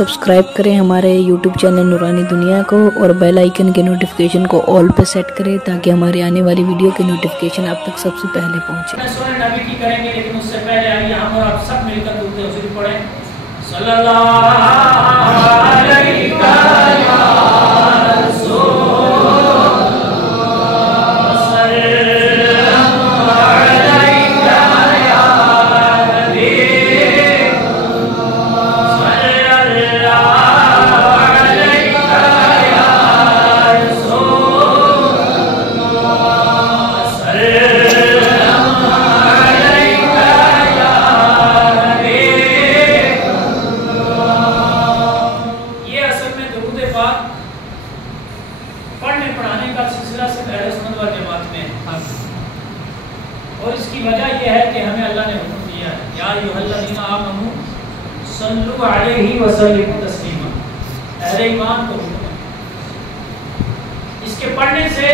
Subscribe करें हमारे YouTube channel नूरानी दुनिया को और बेल आइकन के नोटिफिकेशन को ऑल पे सेट करें ताकि हमारे आने वाली वीडियो के नोटिफिकेशन आप तक सबसे पहले पहुंचे। सूरह नबी की करेंगे, लेकिन उससे पहले आइए हम और आप सब मिलकर दुरूद रसूल पढ़ें। सल्लल्लाहु अलैहि पढ़ने पढ़ाने का सिलसिला सिर्फ अहले सुन्नत वल जमात में है, और इसकी वजह यह है कि हमें अल्लाह ने हुक्म दिया है, या अय्युहल्लज़ीना आमनू सल्लु अलैहि व सल्लिमू तस्लीमा। अहले ईमान को हुक्म है। इसके पढ़ने से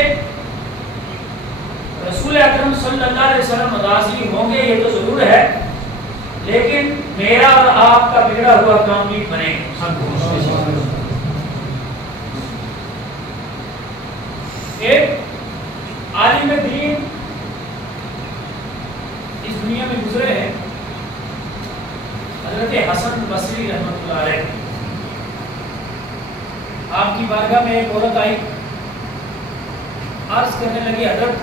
रसूल अकरम सल्लल्लाहु अलैहि वसल्लम राज़ी होंगे, ये तो जरूर है, लेकिन मेरा और आपका बिगड़ा हुआ काम भी बनेगा। एक आलिम दीन इस दुनिया में गुजरे हैं, हजरत हसन बसरी रहमतुल्लाह अलैह। आपकी बारगाह में एक औरत आई, अर्ज करने लगी, हजरत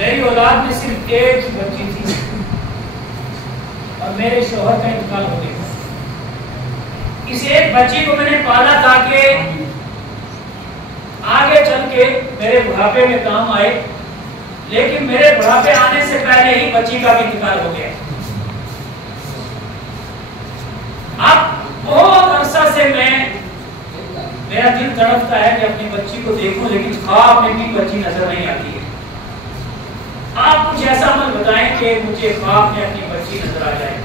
मेरी औलाद में सिर्फ एक ही बच्ची थी और मेरे शौहर का इंतकाल हो गया। इस एक बच्ची को मैंने पाला ताकि आगे चल के मेरे बुढ़ापे में काम आए, लेकिन मेरे बुढ़ापे आने से पहले ही बच्ची का भी इंतकाल हो गया। अब बहुत अरसा से मेरा दिल तड़पता है कि अपनी बच्ची को देखूं, लेकिन ख्वाब में भी बच्ची नजर नहीं आती है। आप कुछ ऐसा अमल बताएं कि मुझे ख्वाब में अपनी बच्ची नजर आ जाए।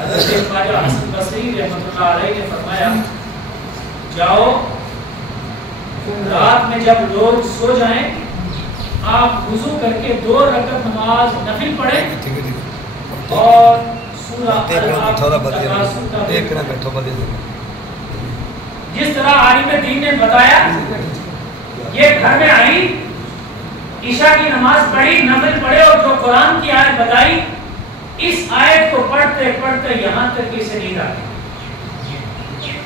हज़रत ख्वाजा हसन बसरी रहमतुल्लाह अलैह ने फरमाया, जाओ रात में जब लोग सो जाएं, आप वुजू करके 2 रकात नमाज नफिल पढ़ें और सूरह जिस तरह आलिम दीन ने बताया, ये घर में आई, ईशा की नमाज पढ़ी, नफिल पढ़े और जो कुरान की आयत बताई, इस आयत को पढ़ते पढ़ते यहाँ तक इसे नींद आ गई।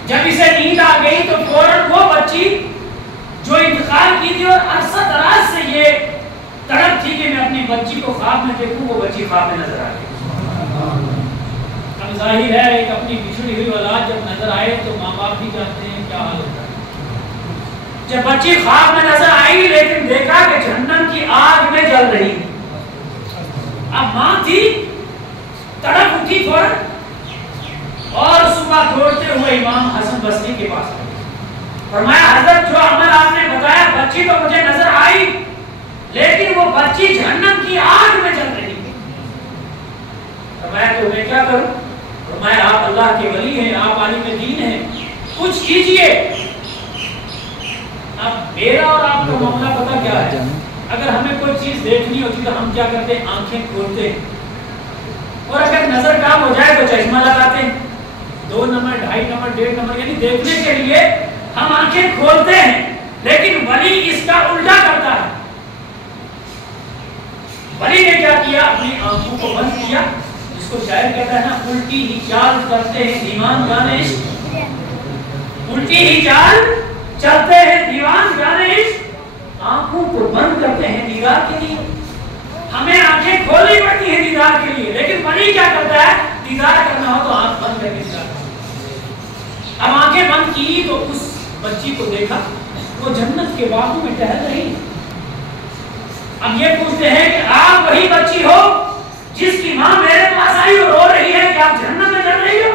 जब इसे नींद आ गई तो फौरन वो बच्ची जो इंतकाल की थी और अरसा दराज से ये तड़प थी कि मैं अपनी बच्ची को ख्वाब में देखूं, वो बच्ची ख्वाब में नजर आ गई। अब जाहिर है एक अपनी बिछड़ी हुई औलाद जब नजर आए तो माँ बाप भी जानते हैं क्या हाल होता है। जब बच्ची ख्वाब में नजर आई, लेकिन देखा कि जहन्नम की आग में जल रही। अब माँ थी, तड़प उठी फौरन और सुबह दौड़ते हुए इमाम हसन बसरी के पास गई। फरमाया, हजरत जो अमल आपने बताया, बच्ची तो मुझे नजर आई, लेकिन वो बच्ची जहन्नम की आग में जल रही है। फरमाया, तो मैं क्या करूं? फरमाया, आप अल्लाह के वली हैं, आप आलिम दीन हैं, कुछ कीजिए। अब मेरा और आपका मामला पता क्या है? अगर हमें कोई चीज देखनी होती तो हम क्या करते हैं? आंखें खोलते हैं, और अगर नजर काम हो जाए तो चश्मा लगाते हैं। 2 नंबर, 2.5 नंबर, 1.5 नंबर, यानी देखने के लिए हम आंखें खोलते हैं, लेकिन वली इसका उल्टा करता है। वली ने क्या किया? अपनी आंखों को बंद किया, जिसको शायर कहता है ना, उल्टी ही चाल करते हैं दीवान जाने इश्क, उल्टी ही चाल चलते हैं दीवान जाने इश्क, आंखों को बंद करते हैं दीदार के लिए। हमें आंखें खोलनी पड़ती है दीदार के लिए, लेकिन वली क्या करता है? दीदार करना हो तो आंख बंद करके दीदार। अब आंखें बंद की तो उस बच्ची को देखा, वो जन्नत के बागों में टहल रही। अब ये पूछते हैं कि आप वही बच्ची हो जिसकी माँ मेरे पास आई और रो रही है कि आप जन्नत में चल रही हो?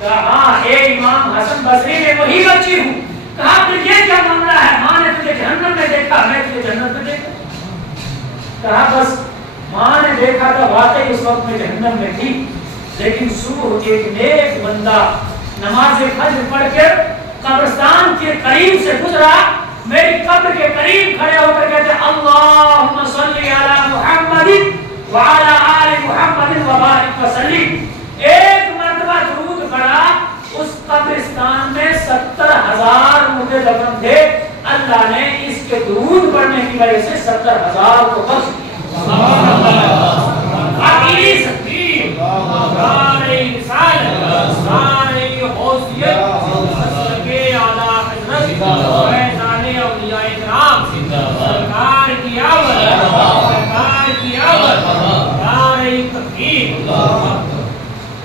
कहा, हाँ, ए इमाम हसन बसरी में वही बच्ची हूँ। कहा, फिर ये क्या मामला है? माँ ने तुझे जहन्नम में देखा, मैं तुझे जन्नत में देखा। कहा, बस माँ ने देखा था, वाकई उस वक्त में जहन्नम में थी, लेकिन सुबह एक नेक बंदा नमाज फज्र पढ़कर कब्रिस्तान के करीब से गुजरा, मेरी कब्र के करीब खड़े होकर कहते, अल्लाहुम्मा सल्ली अला मुहम्मदिन व अला आलि मुहम्मदिन व बारिक व सल्लिम। ए 70,000 मुर्दे दफन थे, अल्लाह ने इसके दुरूद पढ़ने की वजह से 70,000 को बख्श दिया।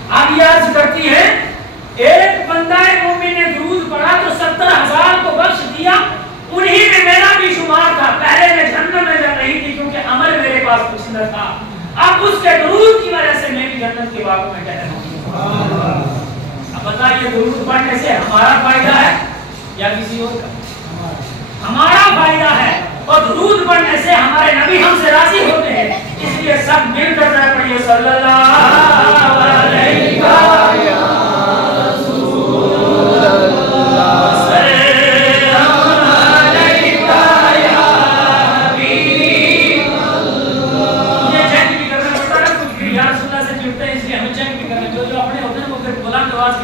अब अर्ज करती है, एक बंदा मोमिन ने दुरूद पढ़ा तो 70,000 को बख्श दिया, उन्हीं में मेरा भी शुमार था। पहले मैं जन्नत में जा रही थी क्योंकि अमल मेरे पास कुछ न था, अब उसके दुरूद की वजह से मैं भी जन्नत के बागों में ठहरा हूं। अब बताइए, दुरूद पढ़ने से हमारा फायदा है या किसी और का? हमारा फायदा है, और दुरूद पढ़ने से हमारे नबी हमसे राजी होते हैं। इसलिए सब मिलकर पढ़िए सल्लल्लाहु अलैहि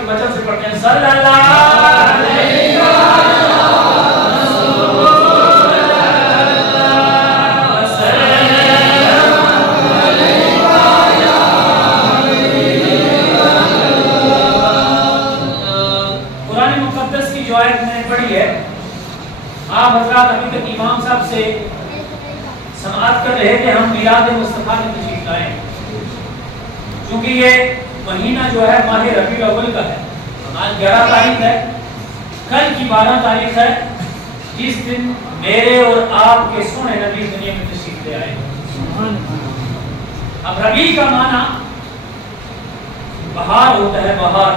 वचन से पढ़ते हैं सल्लल्लाहु अलैहि कुरान मुक़द्दस की जो आयत मैंने पढ़ी है, आप हज़रात अभी तक इमाम साहब से समाअत कर रहे थे, हम मिलाद मुस्तफ़ा में तशरीफ लाए, क्योंकि ये महीना जो है माह रबीउल अव्वल का है। आज 11 तारीख है, कल की 12 तारीख है, जिस दिन मेरे और आपके सोने नबी दुनिया में तशरीफ ले आए। अब रबी का माना बहार होता है, बहार।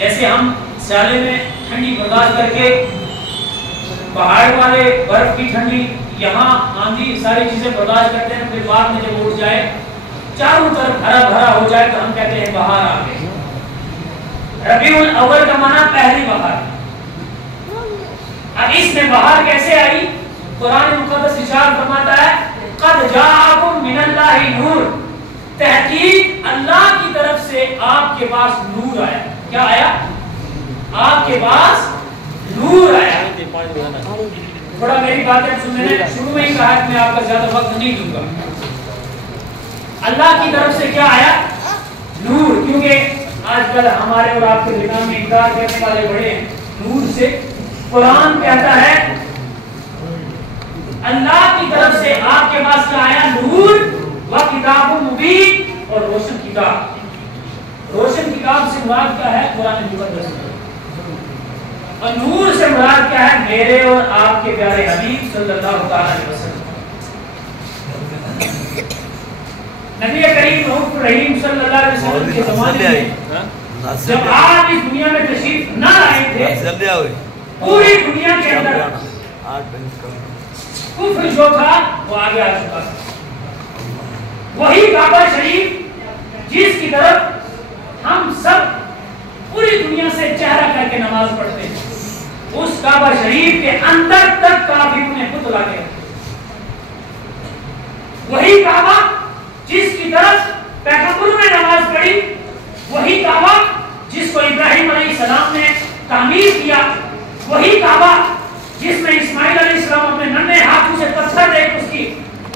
जैसे हम स्याले में ठंडी बर्दाश्त करके पहाड़ वाले बर्फ की ठंडी, यहाँ आंधी, सारी चीजें बर्दाश्त करते हैं, फिर बाद में जब उठ जाए चारों तरफ हरा भरा हो जाए तो हम कहते हैं बहार आ गई। रबीउल अव्वल का माना पहली बहार। अब इसमें बहार कैसे आई? कुरान मुक़द्दस इरशाद फरमाता है, क़द जाअकुम मिनल्लाहि नूर, तहकीक अल्लाह की तरफ से आपके पास नूर आया। क्या आया? आपके पास नूर आया। थोड़ा मेरी बातें सुन लेना, शुरू में ही कहा कि मैं आपका ज्यादा वक्त नहीं दूंगा। अल्लाह की तरफ से क्या आया? नूर। क्योंकि आजकल हमारे और आपके दिमाग में इनकार करने वाले बड़े हैं नूर से। कुरान कहता है अल्लाह की तरफ से आपके पास क्या आया? नूर व किताबुम मुबीन, और रोशन किताब। रोशन किताब से मुराद क्या है? कुरान मुक़द्दस। और नूर से मुराद क्या है? मेरे और आपके प्यारे हबीब सल्लल्लाहु अलैहि वसल्लम। नबी करीम रऊफ़ रहीम सल्लल्लाहु अलैहि वसल्लम के ज़माने में जब आप इस दुनिया में तशरीफ न आए थे, पूरी दुनिया के अंदर कुफ्र जो था वो आगे आ चुका था। वही काबा शरीफ जिसकी तरफ हम सब पूरी दुनिया से चेहरा करके नमाज पढ़ते हैं, उस काबा शरीफ के अंदर तक काफिरों ने पुतला के रखे। वही काबा जिसकी तरफ पैगंबरों ने नमाज पढ़ी, वही काबा जिसको इब्राहिम अलैहिस्सलाम ने तामीर किया, वही काबा जिसमें इस्माइल अलैहिस्सलाम अपने नन्हे हाथों से पत्थर देकर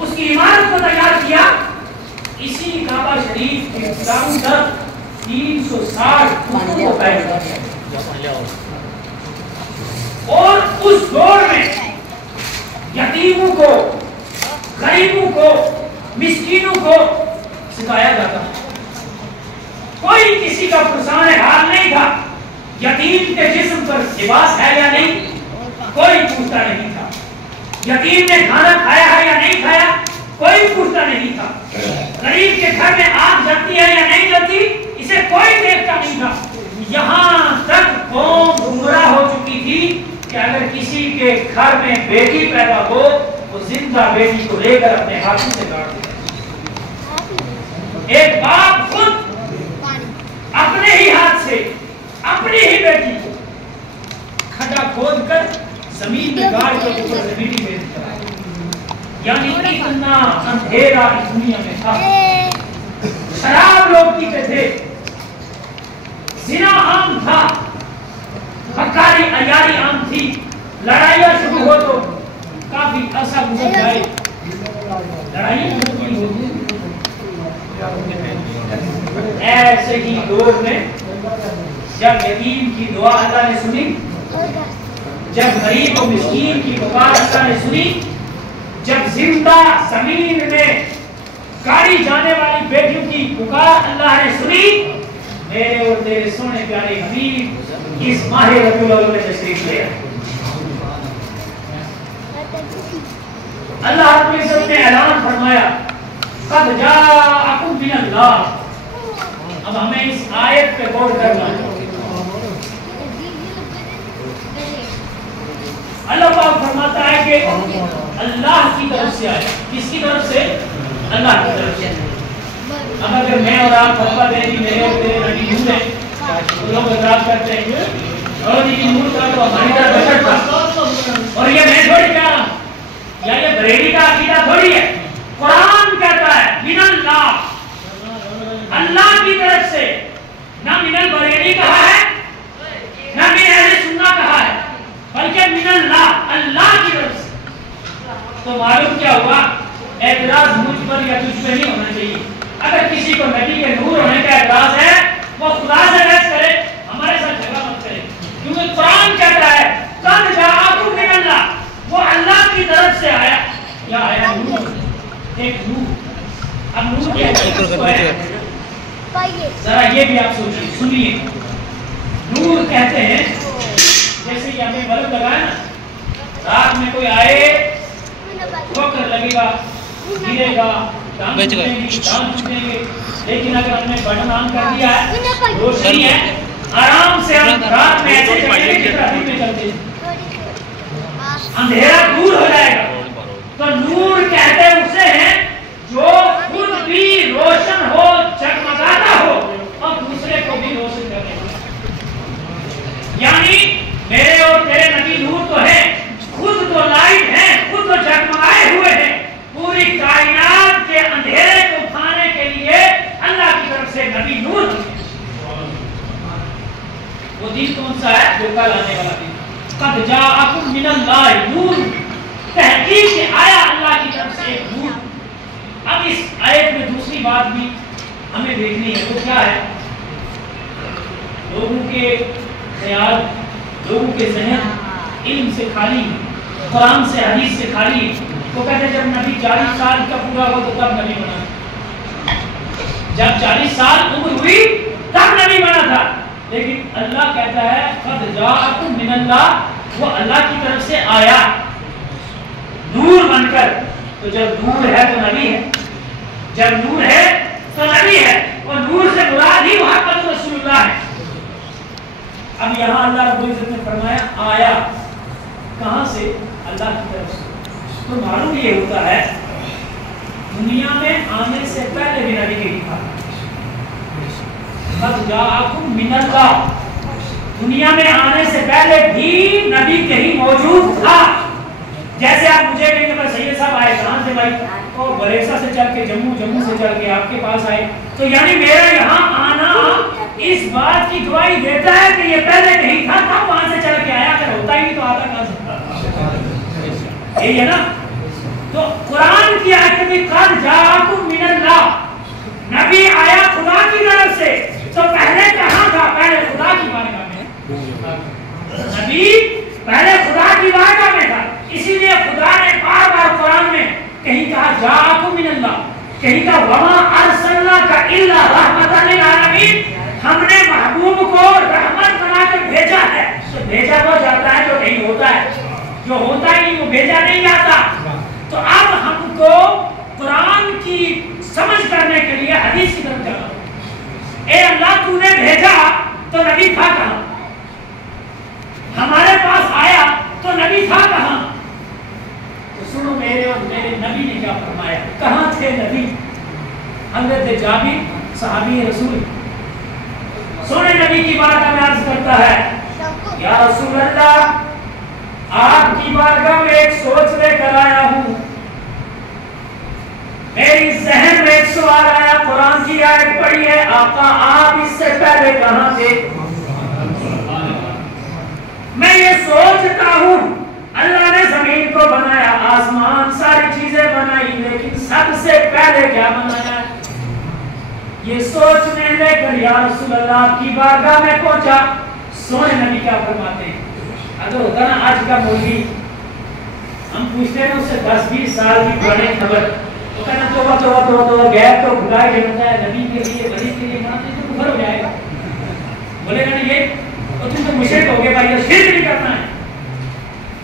उसकी इमारत को तैयार किया। इसी काबा शरीफ के चारों तरफ 360 कुतुब को पैदा किया। और उस दौर में यतीमों को, गरीबों को, मिस्कीनों को सिखाया जाता था। कोई किसी का पुरसान हाल नहीं था। यतीम के जिस्म पर लिबास है या नहीं, कोई पूछता नहीं था। यतीम ने खाना खाया है या नहीं खाया, कोई पूछता नहीं था। गरीब के घर में आग जलती है या नहीं जलती, इसे कोई देखता नहीं था। यहाँ तक कौम गुमराह हो चुकी थी कि अगर किसी के घर में बेटी पैदा हो, वो जिंदा बेटी को लेकर अपने हाथों से काट देता। एक बाप खुद अपने ही हाथ से अपनी ही बेटी को खड्डा खोद कर जमीन में गाड़ के ऊपर से बेटी भेज देता। यानी इतना अंधेरा इस दुनिया में था। शराब लोग पीते थे, जिना आम था, हकारी अयारी थी, लड़ाइयाँ शुरू हो तो काफी अर्सा गुजर जाए, लड़ाइयाँ शुरू होती। ऐसे ही दौर में जब यतीम की दुआ अल्लाह ने सुनी, जब गरीब और मिस्कीन की पुकार अल्लाह ने सुनी, जब जिंदा जमीन में गाड़ी जाने वाली बेटियों की पुकार अल्लाह ने सुनी, मेरे और तेरे सोने प्यारे हबीब इस माह रबीउल अव्वल में तशरीफ ले आए। अल्लाह रब्बुल इज्जत ने ऐलान फरमाया, क़द जाअकुम मिनल्लाह। अब हमें इस आयत पे गौर करना है। अल्लाह पाक फरमाता है कि अल्लाह की तरफ से आया। किसकी तरफ से? अल्लाह की तरफ से। अब अगर मैं और आप फतवा दें कि मेरे और तेरे नबी नूर है, तो लोग एतराज करते हैं और ये नूर का तो हमारी तरह बशर था, और ये मैं थोड़ी कह रहा हूं, या ये बरेली का अकीदा थोड़ी है। कुरान कहता है मिनल्लाह, अल्लाह की तरफ से। ना मिनल बरेली कहा है, ना मिन अहले सुन्नाह कहा है, बल्कि मिनल्लाह, अल्लाह की तरफ से। तो मालूम क्या हुआ, एतराज मुझ पर या तुझ पर नहीं होना चाहिए। अगर किसी को नबी के नूर होने का एतराज है, वो खुदा से बहस करे, हमारे साथ झगड़ा मत करे, क्योंकि कुरान कहता है क़द जाअकुम मिनल्लाह, वो अल्लाह की तरफ से आया। क्या आया? नूर, एक नूर। अब नूर क्या है? जरा ये भी आप सोचिए, सुनिए। नूर कहते हैं जैसे कि हमें बल्ब लगाया ना, रात में कोई आए, ठोकर लगेगा, गिरेगा, टांग टूटेंगे, लेकिन अगर हमने बटन ऑन कर दिया है, रोशनी है, आराम से हम रात में ऐसे चलेंगे जितना दिन में चलते हैं, अंधेरा दूर हो जाएगा। तो नूर कहते हैं उसे हैं जो खुद भी रोशन हो, जगमगाता हो और दूसरे को भी रोशन करने वाला। यानी मेरे और तेरे नबी नूर तो है, खुद तो लाइट है, खुद तो जगमगाए हुए हैं। पूरी कायनात के अंधेरे को उठाने के लिए अल्लाह की तरफ से नबी नूर। वो दिन कौन सा है? जो कल आने वाला दिन। क़द जाअकुम मिनल्लाह नूर, तहकीक से आया अल्लाह की तरफ से एक नूर। अब इस आयत में दूसरी बात भी हमें देखनी है, वो क्या है? लोगों के ख्याल, लोगों के ज़हन इल्म से खाली, कुरान से हदीस से खाली। वो कहते हैं जब नबी 40 साल का पूरा हुआ तो तब नबी बना, जब 40 साल उम्र हुई तब नबी बना था। लेकिन अल्लाह कहता है क़द जाअकुम मिनल्लाह, वो अल्लाह की तरफ से आया नूर बनकर। तो जब नूर है तो नबी है, जब नूर है तो नबी है, और नूर से मुराद ही मुहम्मद रसूलुल्लाह है। अब यहाँ अल्लाह रब्बुल इज्जत ने फरमाया आया, कहाँ से? अल्लाह की तरफ से। तो मालूम ये होता है दुनिया में आने से पहले भी नबी के था। क़द जाअकुम मिनल्लाह, दुनिया में आने से पहले भी नबी कहीं मौजूद था। जैसे आप मुझे कहेंगे भाई सैयद साहब आए कहाँ से? भाई और बरेसा से चल के जम्मू, जम्मू से चल के आपके पास आए। तो यानी मेरा यहाँ आना इस बात की गवाही देता है कि ये पहले कहीं था, तब वहां से चल के आया। अगर होता ही नहीं तो आता कहाँ से? यही है ना। तो कुरान की आयत में क़द जाअकुम मिनल्लाह, नबी आया खुदा की तरफ से। तो पहले कहाँ था? पहले खुदा की बारगाह में। नबी पहले खुदा की बारगाह में था। इसीलिए खुदा ने बार बार कुरान में कहीं कहा जाअकुम मिनल्लाह, कहीं का वमा अरसलनाका इल्ला रहमतन लिल आलमीन, हमने महबूब को रहमत बनाकर भेजा है। तो भेजा वो जाता है जो कहीं होता है, जो होता ही नहीं वो भेजा नहीं जाता। तो अब हमको कुरान की समझ करने के लिए हदीस की तरफ जाना। ए अल्लाह तूने भेजा तो नबी था कहाँ? हमारे पास आया तो नबी था कहाँ? तो सुनो मेरे और मेरे नबी ने क्या फरमाया, कहाँ थे नबी? हज़रत जाबिर सहाबी रसूल सोने नबी की बारगाह में अर्ज करता है, या रसूल अल्लाह, आपकी बारगाह में एक सोच लेकर आया हूँ। मेरी जहन में एक सवाल आया, कुरान की आयत पढ़ी है, आका आप इससे पहले कहाँ थे? میں یہ سوچتا ہوں اللہ نے زمین کو بنایا, آسمان, ساری چیزیں بنائی, لیکن سب سے پہلے کیا بنایا ہے؟ یہ سوچنے لے کر یا رسول اللہ آپ کی بارگاہ میں پہنچا. سونے نبی کیا فرماتے ہیں؟ اگر ہوتا نا آج کا مولوی, ہم پوچھتے ہیں اس سے 10-20 سال کی پرانے خبر, تو کہنا توبہ غیب تو بھلائے جانتا ہے, نبی کے لیے ولی کے لیے مانتے تو کفر ہو جائے گا. بولے گا نا یہ تم تو مشرک ہو گئے بھائی, یہ شرک نہیں کرنا ہے.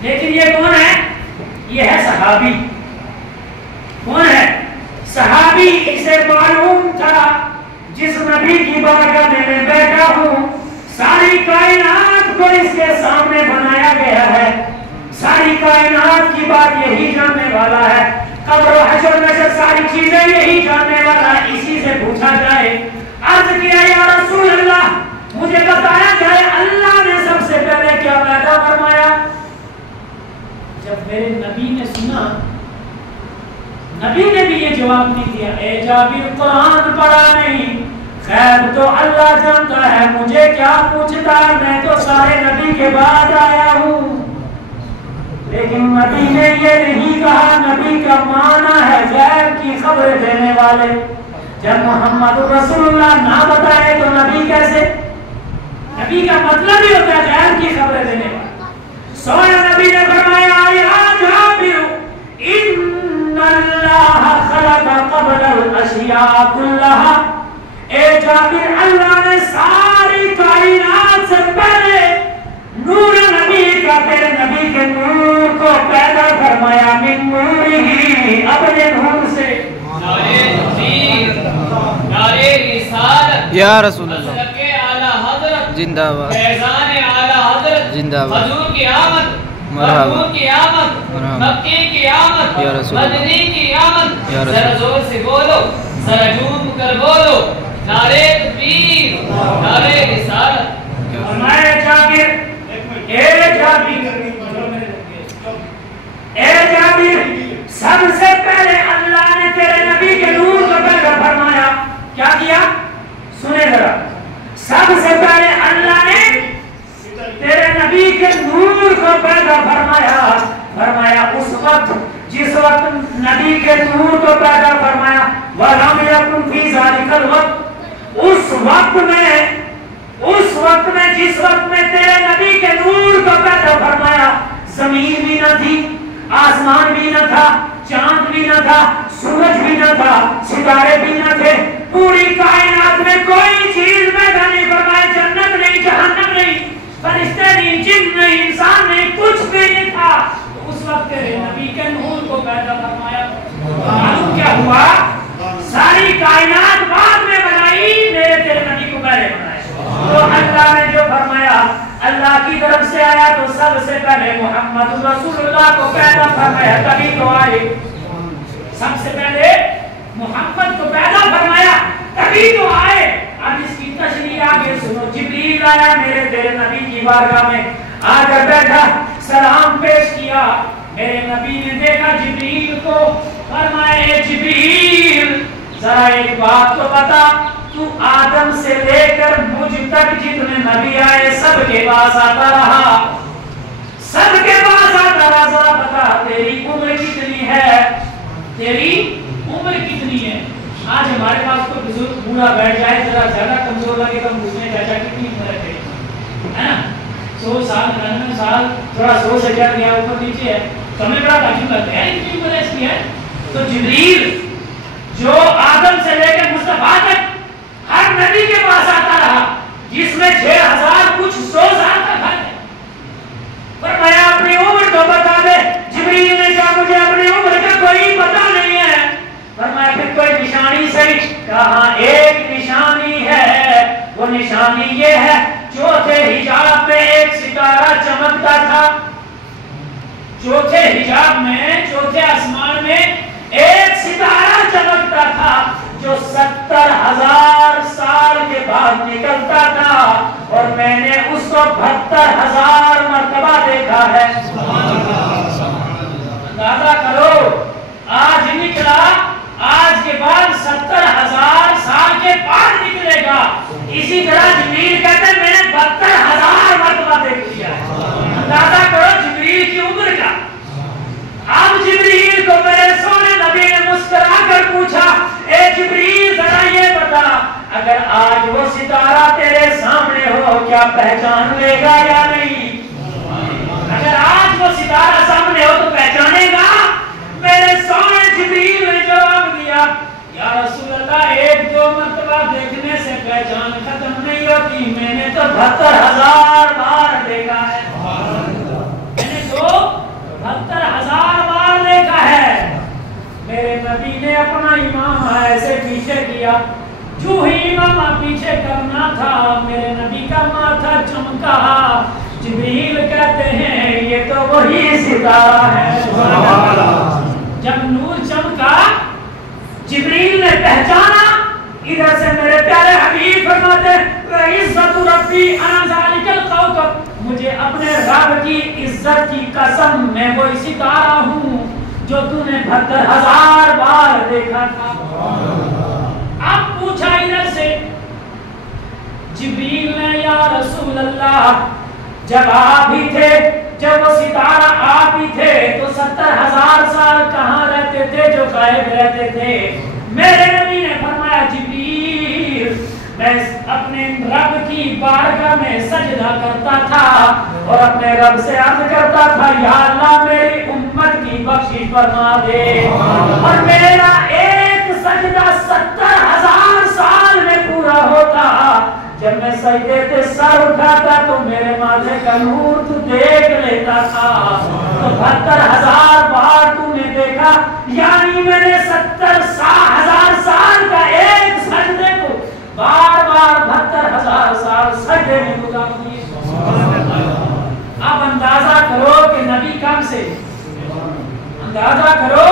لیکن یہ کون ہے؟ یہ ہے صحابی. کون ہے صحابی؟ اسے معلوم تھا جس نبی کی بارگاہ میں میں بیٹھا ہوں ساری کائنات کو اس کے سامنے بنایا گیا ہے, ساری کائنات کی بات یہی جاننے والا ہے, قبر و حشر نشر ساری چیزیں یہی جاننے والا ہے. اسی سے پوچھا جائے, عرض کیا یا رسول اللہ مجھے بتایا جائے اللہ نے سب سے پہلے کیا پیدا فرمایا؟ جب میرے نبی نے سنا, نبی نے بھی یہ جواب نہیں دیا, اے جابر قرآن پڑھا نہیں, خیر تو اللہ جانتا ہے, مجھے کیا پوچھتا, میں تو سارے نبی کے بعد آیا ہوں. لیکن نبی نے یہ نہیں کہا, نبی کا معنی ہے غیب کی خبر دینے والے. جب محمد رسول اللہ نہ بتائے تو نبی کیسے؟ نبی کا مطلب ہی ہوتا ہے غیب کی خبر دینے والا. سویا نبی نے فرمایا یا جابر ان اللہ خلق قبل الاشیاء کلها, اے جابر اللہ نے ساری کائنات سے پہلے نور نبی کا, تیرے نبی کے نور کو پیدا فرمایا, من نورہی, اپنے نور سے. نعرہ تکبیر, نعرہ رسالت یا رسول اللہ, حضرت اعلی حضرت زندہ باد, فیضان اعلی حضرت زندہ باد, حضور کی آمد, مرحبا, مرحوم کی آمد, مرحبا, مکی کی آمد, یا رسول اللہ, مدنی کی آمد. یا رسول ذرا اللہ, زور سے بولو, ذرا جھوم کر بولو, نعرہ تکبیر, نعرہ رسالت. فرمایا جابر, اے جابر, اے جابر, سب سے پہلے اللہ نے تیرے نبی کے نور کو پیدا فرمایا. کیا کیا؟ سنے ذرا, سب سے پہلے اللہ نے تیرے نبی کے نور کو پیدا فرمایا. فرمایا اس وقت جس وقت نبی کے نور کو پیدا فرمایا, وَلَمْ يَكُنْ فِي ذَلِكَ الْوَقْتِ, اس وقت میں جس وقت میں تیرے نبی کے نور کو پیدا فرمایا, زمین بھی نہ تھی, آسمان بھی نہ تھا, چاند بھی نہ تھا, سورج بھی نہ تھا, ستارے بھی نہ تھے, پوری کائنات میں کوئی چیز پیدا نہیں فرمایا, جنت نہیں, جہنم نہیں, فرشتے نہیں, جن نہیں, انسان نہیں, کچھ بھی نہیں تھا. تو اس وقت تیرے نبی کے نور کو پیدا فرمایا. معلوم کیا ہوا؟ ساری کائنات بعد میں بنائی, میرے تیرے نبی کو پہلے بنایا. تو اللہ نے جو فرمایا اللہ کی طرف سے آیا, تو سب سے پہلے محمد رسول اللہ کو پیدا فرمایا, تبھی تو آئے. سب سے پہلے محمد کو پیدا فرمایا, تبھی تو آئے. اب اس کی تشریح آگے سنو. جبریل آیا میرے تیرے نبی کی بارگاہ میں, آ کر بیٹھا, سلام پیش کیا. میرے نبی نے دیکھا جبریل کو, فرمایا اے جبریل ذرا ایک بات تو بتا, تو آدم سے لے کر مجھ تک جتنے نبی آئے سب کے پاس آتا رہا, سب کے پاس آتا رہا, ذرا بتا تیری عمر کتنی ہے, تیری عمر کتنی ہے. آج ہمارے پاس کوئی بزرگ بوڑھا بیٹھ جائے, ذرا زیادہ کمزور لگے تو ہم پوچھنے چاچا کتنی عمر ہے تیری, ہے نا, 100 سال 99 سال, تھوڑا 100 سے کیا گیا اوپر نیچے ہے, تو ہمیں بڑا تعجب لگتا ہے اتنی عمر اس کی ہے. تو جبریل جو آدم سے لے کے مصطفیٰ تک ہر نبی کے پاس آتا رہا, جس میں 6000 کچھ 100 سال کا فرق ہے. فرمایا اپنی عمر تو بتا دے. جبریل نے کہا مجھے اپنی عمر کا کوئی پتہ نہیں ہے. فرمایا پھر کوئی نشانی صحیح؟ کہا ایک نشانی ہے, وہ نشانی یہ ہے چوتھے حجاب میں ایک ستارہ چمکتا تھا. چوتھے حجاب میں, چوتھے آسمان میں ایک ستارہ چمکتا تھا جو 70,000 سال کے بعد نکلتا تھا, اور میں نے اس کو 72,000 مرتبہ دیکھا ہے. اندازہ کرو, آج نکلا, آج کے بعد 70,000 سال کے بعد نکلے گا. اسی طرح جبریل کہتے ہیں میں نے 72,000 مرتبہ دیکھ لیا ہے. अंदाजा करो जिब्रील की उम्र का। अब जिब्रील को मेरे सोने नबी ने मुस्कुरा कर पूछा, ए जिब्रील जरा ये बता, अगर आज वो सितारा तेरे सामने हो क्या पहचान लेगा या नहीं? अगर आज वो सितारा सामने हो तो पहचानेगा? मेरे सोने जिब्रील ने जवाब दिया, या रसूल अल्लाह, एक दो मर्तबा देखने से पहचान खत्म नहीं होती, मैंने तो 72,000 बार देखा है। मैंने तो 72,000 बार देखा है। मेरे नबी ने अपना इमाम ऐसे पीछे किया, जो ही इमाम पीछे करना था मेरे नबी का माथा चमका। जिब्रील कहते हैं ये तो वही सितारा है। जब नूर चमका, जिब्रील ने पहचाना। इधर से मेरे प्यारे हबीब फरमाते, इज्जत रब्बी अना ज़ालिकल कौकब, मुझे अपने रब की इज्जत की कसम, मैं वो सितारा हूँ जो तूने 72,000 बार देखा था। अब पूछा इधर से जिब्रील ने, या रसूल अल्लाह, जब आप ही थे, जब वो सितारा आप ही थे तो 70,000 साल कहाँ रहते थे जो गायब रहते थे? मेरे नबी ने फरमाया, जिब्रील, मैं अपने रब की बारगाह में सजदा करता था और अपने रब से अर्ज करता था, या अल्लाह मेरी उम्मत की बख्शिश फरमा दे। और मेरा एक सजदा 70,000 साल में पूरा होता। जब मैं सजदे पे सर उठाता तो मेरे माथे का नूर तू देख लेता था। तो 72,000 बार तूने देखा, यानी मैंने 70,000 साल का एक सजदे को बार बार 72,000 साल सजदे में गुजार दिए। अब अंदाजा करो कि नबी कब से, अंदाजा करो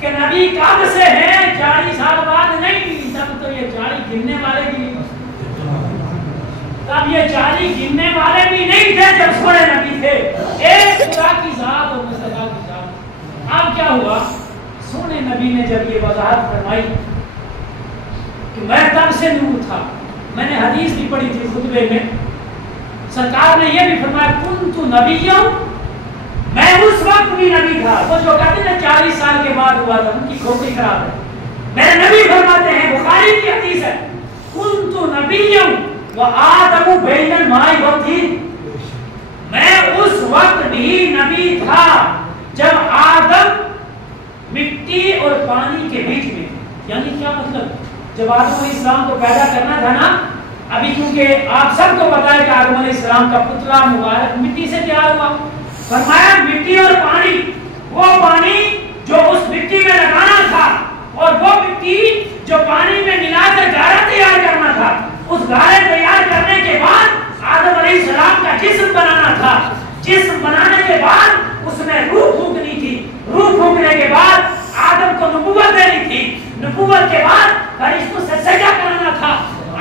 कि नबी कब से है, 40 साल बाद नहीं। तब तो ये 40 गिनने वाले भी नहीं, तब ये 40 गिनने वाले भी नहीं थे जब सोने नबी थे। एक खुदा की जात और मुस्तफा की जात। अब क्या हुआ, सोने नबी ने जब ये वजाहत फरमाई कि मैं तब से नूर था, मैंने हदीस भी पढ़ी थी खुतबे में, सरकार ने ये भी फरमाया, कुन्तु नबिय्यं, मैं उस वक्त भी नबी था। वो जो कहते हैं 40 साल के बाद हुआ था, उनकी खोपड़ी खराब है। मेरे नबी फरमाते हैं, बुखारी की हदीस है, कुन्तु नबिय्यं व आदमु बैनल माई वतीन, मैं उस वक्त भी नबी था जब आदम मिट्टी और पानी के बीच में। यानी क्या मतलब, जब आदम अलैहिस्सलाम को पैदा करना था ना, अभी क्योंकि आप सबको पता है कि आदम अलैहिस्सलाम का पुतला मुबारक मिट्टी से तैयार हुआ। फरमाया मिट्टी और पानी, वो पानी जो उस मिट्टी में लगाना था और वो मिट्टी जो पानी में मिलाकर गारा तैयार करना था, उस गारे तैयार करने के बाद आदम अलैहिस्सलाम का जिस्म बनाना था। जिस्म बनाने के बाद उसमें रूह फूंकनी थी। रूह फूंकने के बाद आदम को नबूवत देनी थी। नबूवत के बाद फरिश्तों से सजदा कराना था।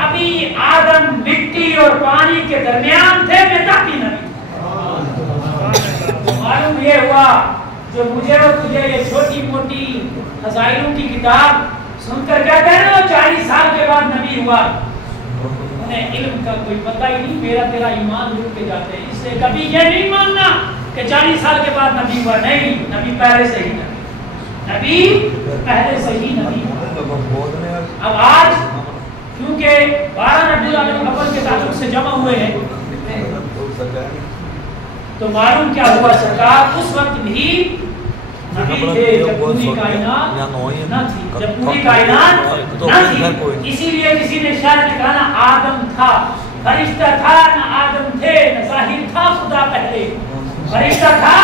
अभी आदम मिट्टी और पानी के दरमियान थे, मैं ताकि नबी। मालूम ये हुआ, जो मुझे और तुझे ये छोटी मोटी फज़ाइलों की किताब सुनकर कहते हैं ना 40 साल के बाद नबी हुआ, उन्हें इल्म का कोई पता ही नहीं, मेरा तेरा ईमान लूट के जाते हैं। इससे कभी ये नहीं मानना कि 40 साल के बाद नबी हुआ, नहीं, नबी पहले से ही नबी पहले से ही नबी। अब आज क्योंकि 12 रबीउल अव्वल के ताल्लुक से जमा हुए हैं, तो मालूम क्या हुआ, सरकार उस वक्त भी नबी थे जब पूरी कायनात न थी, जब पूरी कायनात न थी। इसीलिए किसी ने शायद ने कहा ना आदम था, फरिश्ता था, न आदम थे, न ज़ाहिर था खुदा पहले। फरिश्ता था,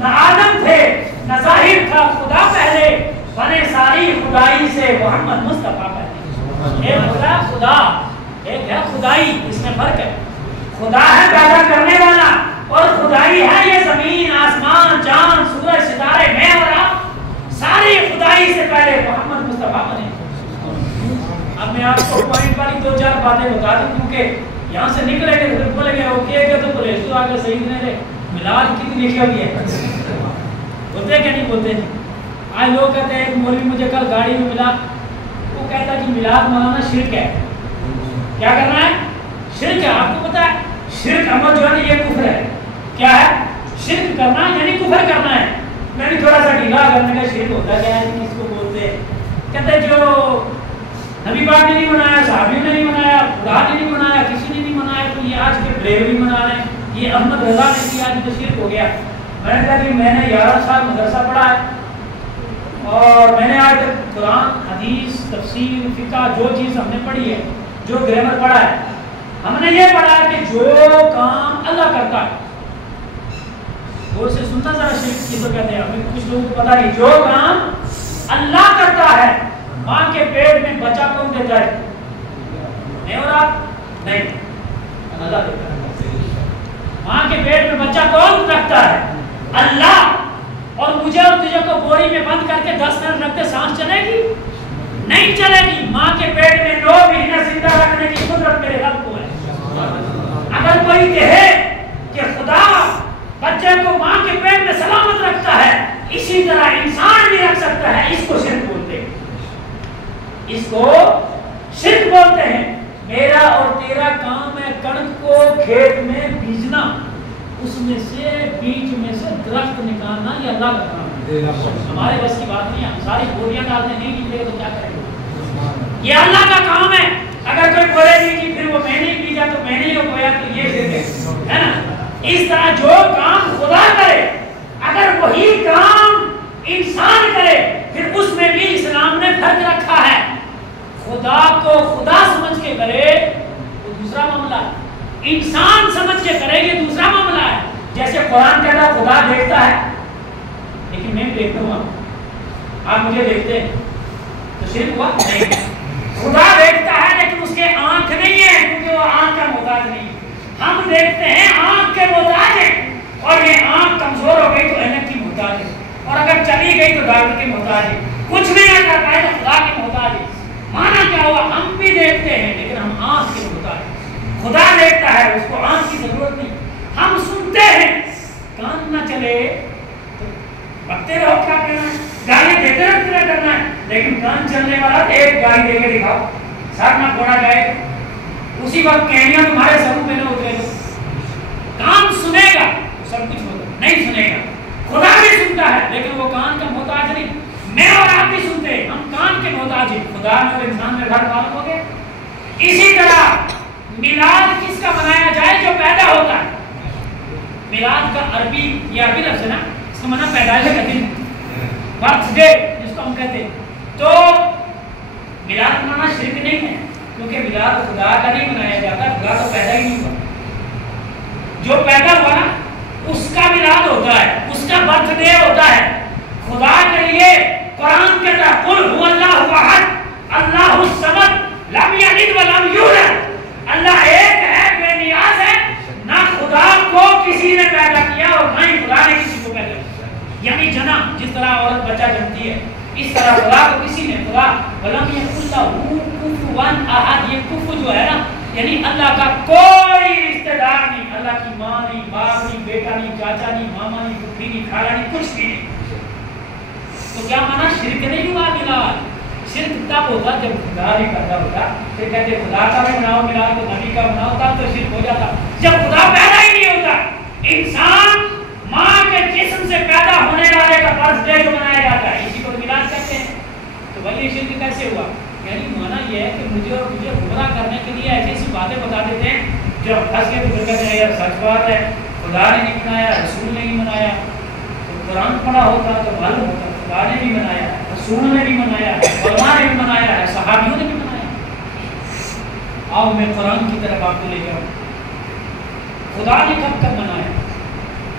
न आदम थे, न ज़ाहिर था खुदा पहले। बने सारी खुदाई से मोहम्मद मुस्तफा पहले। एक खुदा खुदा, एक है खुदाई, इसमें फर्क है। खुदा है पैदा करने वाला और खुदाई है ये जमीन आसमान चांद सूरज सितारे मैं और आप, सारी खुदाई से पहले मोहम्मद मुस्तफा बने। अब मैं आपको पॉइंट वाली 2-4 बातें बता दूं, क्योंकि यहाँ से निकलेंगे फिर बोलेंगे ओके के तो बोले तो आगे सही ने मिलाद कितनी लिखी हुई है, बोलते क्या नहीं बोलते। आज लोग कहते हैं, मौलवी मुझे कल गाड़ी में मिला, वो कहता है कि मिलाद मनाना शिर्क है। क्या करना है? शिर्क है। आपको पता है शिर्क अमल जो है ये कुफ्र है। क्या है? शिर्क करना यानी कुफर करना है। मैंने थोड़ा सा ढीला करने का शिर्क होता क्या है, किसको बोलते हैं? कहते जो नबी पाक ने नहीं बनाया, साहबियों ने नहीं बनाया, खुदा ने नहीं बनाया, किसी ने नहीं बनाया, तो ये आज के ड्राइवरी बना रहे हैं, ये अहमद रजा ने किया, आज तो शिर्क हो गया। मैंने कहा कि मैंने 11 साल मदरसा पढ़ा है और मैंने आज तक कुरान, हदीस, तफसीर, फिक़ह जो चीज़ हमने पढ़ी है, जो ग्रामर पढ़ा है, हमने ये पढ़ा है कि जो काम अल्लाह करता है, वो से सुनना जरा शिर्क किसको कहते हैं, हमें कुछ लोगों को पता नहीं। जो काम अल्लाह करता है, माँ के पेट में बच्चा कौन देता है? नहीं हो रहा? नहीं, अल्लाह देता है। माँ के पेट में बच्चा कौन रखता है? अल्लाह। और मुझे और तुझे को बोरी में बंद करके 10 मिनट रखते सांस चलेगी? नहीं चलेगी। माँ के पेट में 9 महीने जिंदा रखने की कुदरत मेरे रब को है। अगर कोई कहे कि खुदा बच्चे को माँ के पेट में सलामत रखता है, इसी तरह इंसान भी रख सकता है, इसको शिर्क बोलते हैं। इसको शिर्क बोलते हैं। मेरा और तेरा काम है कणक को खेत में बीजना, उसमें से बीज में से दरख्त निकालना, ये अल्लाह का काम है। हमारे बस की बात नहीं है। हम सारी बोरियां डालते नहीं निकलेगा तो क्या करेंगे? ये अल्लाह का काम है। अगर कोई बोले नहीं कि फिर वो मैंने ही बीजा तो मैंने ही बोया, तो ये शिर्क है ना। इस तरह जो काम खुदा करे, अगर वही काम इंसान करे, फिर उसमें भी इस्लाम ने फर्क रखा है। खुदा को खुदा समझ के करे वो दूसरा मामला है, इंसान समझ के करे ये दूसरा मामला है। जैसे कुरान कहता है खुदा देखता है, लेकिन मैं देखता हूँ, आप मुझे देखते हैं, तो शिर्क हुआ नहीं। खुदा देखता है लेकिन उसके आंख नहीं है, क्योंकि वो आंख का मोहताज नहीं। हम देखते हैं, आंख के मोहताज है, और ये आंख कमजोर हो गई तो ऐनक की मोहताज है, और अगर चली गई तो डॉक्टर की मोहताज है, कुछ भी ना कर पाए तो खुदा की मोहताज है। माना क्या हुआ? हम भी देखते हैं लेकिन हम आंख के मोहताज है। खुदा देखता है, उसको आंख की जरूरत नहीं। हम सुनते हैं, कान ना चले तो बकते रहो, क्या करना है? गाली देते रहो, क्या करना है? लेकिन कान चलने वाला एक गाली देके दिखाओ, सर ना फोड़ा जाए, उसी वक्त कहनियां तुम्हारे सर में ना उतरे। कान सुनेगा तो सब कुछ होगा, नहीं सुनेगा। खुदा भी सुनता है लेकिन वो कान का मोहताज नहीं। मैं और आप भी सुनते हैं, हम कान के मोहताज हैं। खुदा में और इंसान में घट मालूम हो गया। इसी तरह मिलाद किसका मनाया जाए? जो पैदा होता है। मिलाद का अरबी लफ्ज़ है ना, इसका माना पैदाइश का दिन, बर्थडे जिसको हम कहते हैं। तो मिलाद मनाना शिर्क नहीं है, क्योंकि मिलाद खुदा का नहीं मनाया जाता, खुदा तो पैदा ही नहीं हुआ। जो पैदा हुआ ना उसका मिलाद होता है, उसका बर्थडे होता है। खुदा के लिए कुरान कहता है कुल हुवल्लाहु अहद अल्लाहुस समद लम यलिद व लम यूलद। अल्लाह एक है, बेनियाज है, ना खुदा को किसी ने पैदा किया और ना ही खुदा ने किसी को पैदा किया। यानी जना, जिस तरह औरत बच्चा जन्मती है, इस तरह खुदा को किसी ने, खुदा वलम यकुल्लहु कुफुवन अहद, ये कुफु जो है ना, यानी अल्लाह का कोई रिश्तेदार नहीं, अल्लाह की माँ नहीं, बाप नहीं, बेटा नहीं, चाचा नहीं, मामा नहीं, फूफी नहीं, खाला नहीं, कुछ भी नहीं। तो क्या माना? शिर्क नहीं हुआ मिलाद। शिर्क तब होता जब खुदा नहीं करता होता। फिर कहते खुदा का भी बनाओ मिलाद, तो नबी का बनाओ, तब तो शिर्क हो जाता। जब खुदा पैदा ही नहीं होता, इंसान माँ के जिस्म से पैदा होने वाले का बर्थडे जो मनाया जाता है, इसी को मिलाद कहते हैं। तो भाई ये शिर्क कैसे हुआ? यानी माना ये है कि मुझे और तुझे गुमराह करने के लिए ऐसी ऐसी बातें बता देते हैं, जो हंस के तो कहते हैं यार सच बात है, खुदा ने नहीं बनाया, रसूल ने नहीं बनाया। तो कुरान पढ़ा होता तो मालूम होता, खुदा ने भी बनाया, रसूल ने भी बनाया, उलमा ने भी बनाया है, सहाबियों ने भी बनाया। आओ मैं कुरान की तरफ आपको ले जाऊं। खुदा ने कब कब बनाया?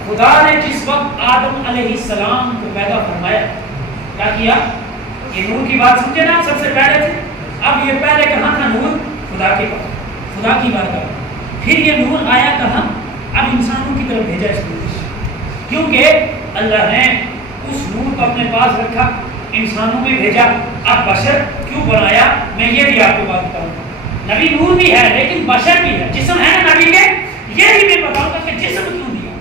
खुदा ने जिस वक्त आदम अलैहिस्सलाम को पैदा फरमाया, क्या किया? ये नूर की बात समझे ना, सबसे पहले थे। अब ये पहले कहाँ था नूर? खुदा के पास, खुदा की बारगाह। फिर ये नूर आया कहाँ? अब इंसानों की तरफ भेजा इसको, क्योंकि अल्लाह ने उस नूर को अपने पास रखा, इंसानों में भेजा। अब बशर क्यों बनाया, मैं ये भी आपको बात बताऊंगा। नबी नूर भी है लेकिन बशर भी है, जिस्म है ना नबी के, ये भी मैं बताऊंगा कि जिस्म क्यों दिया।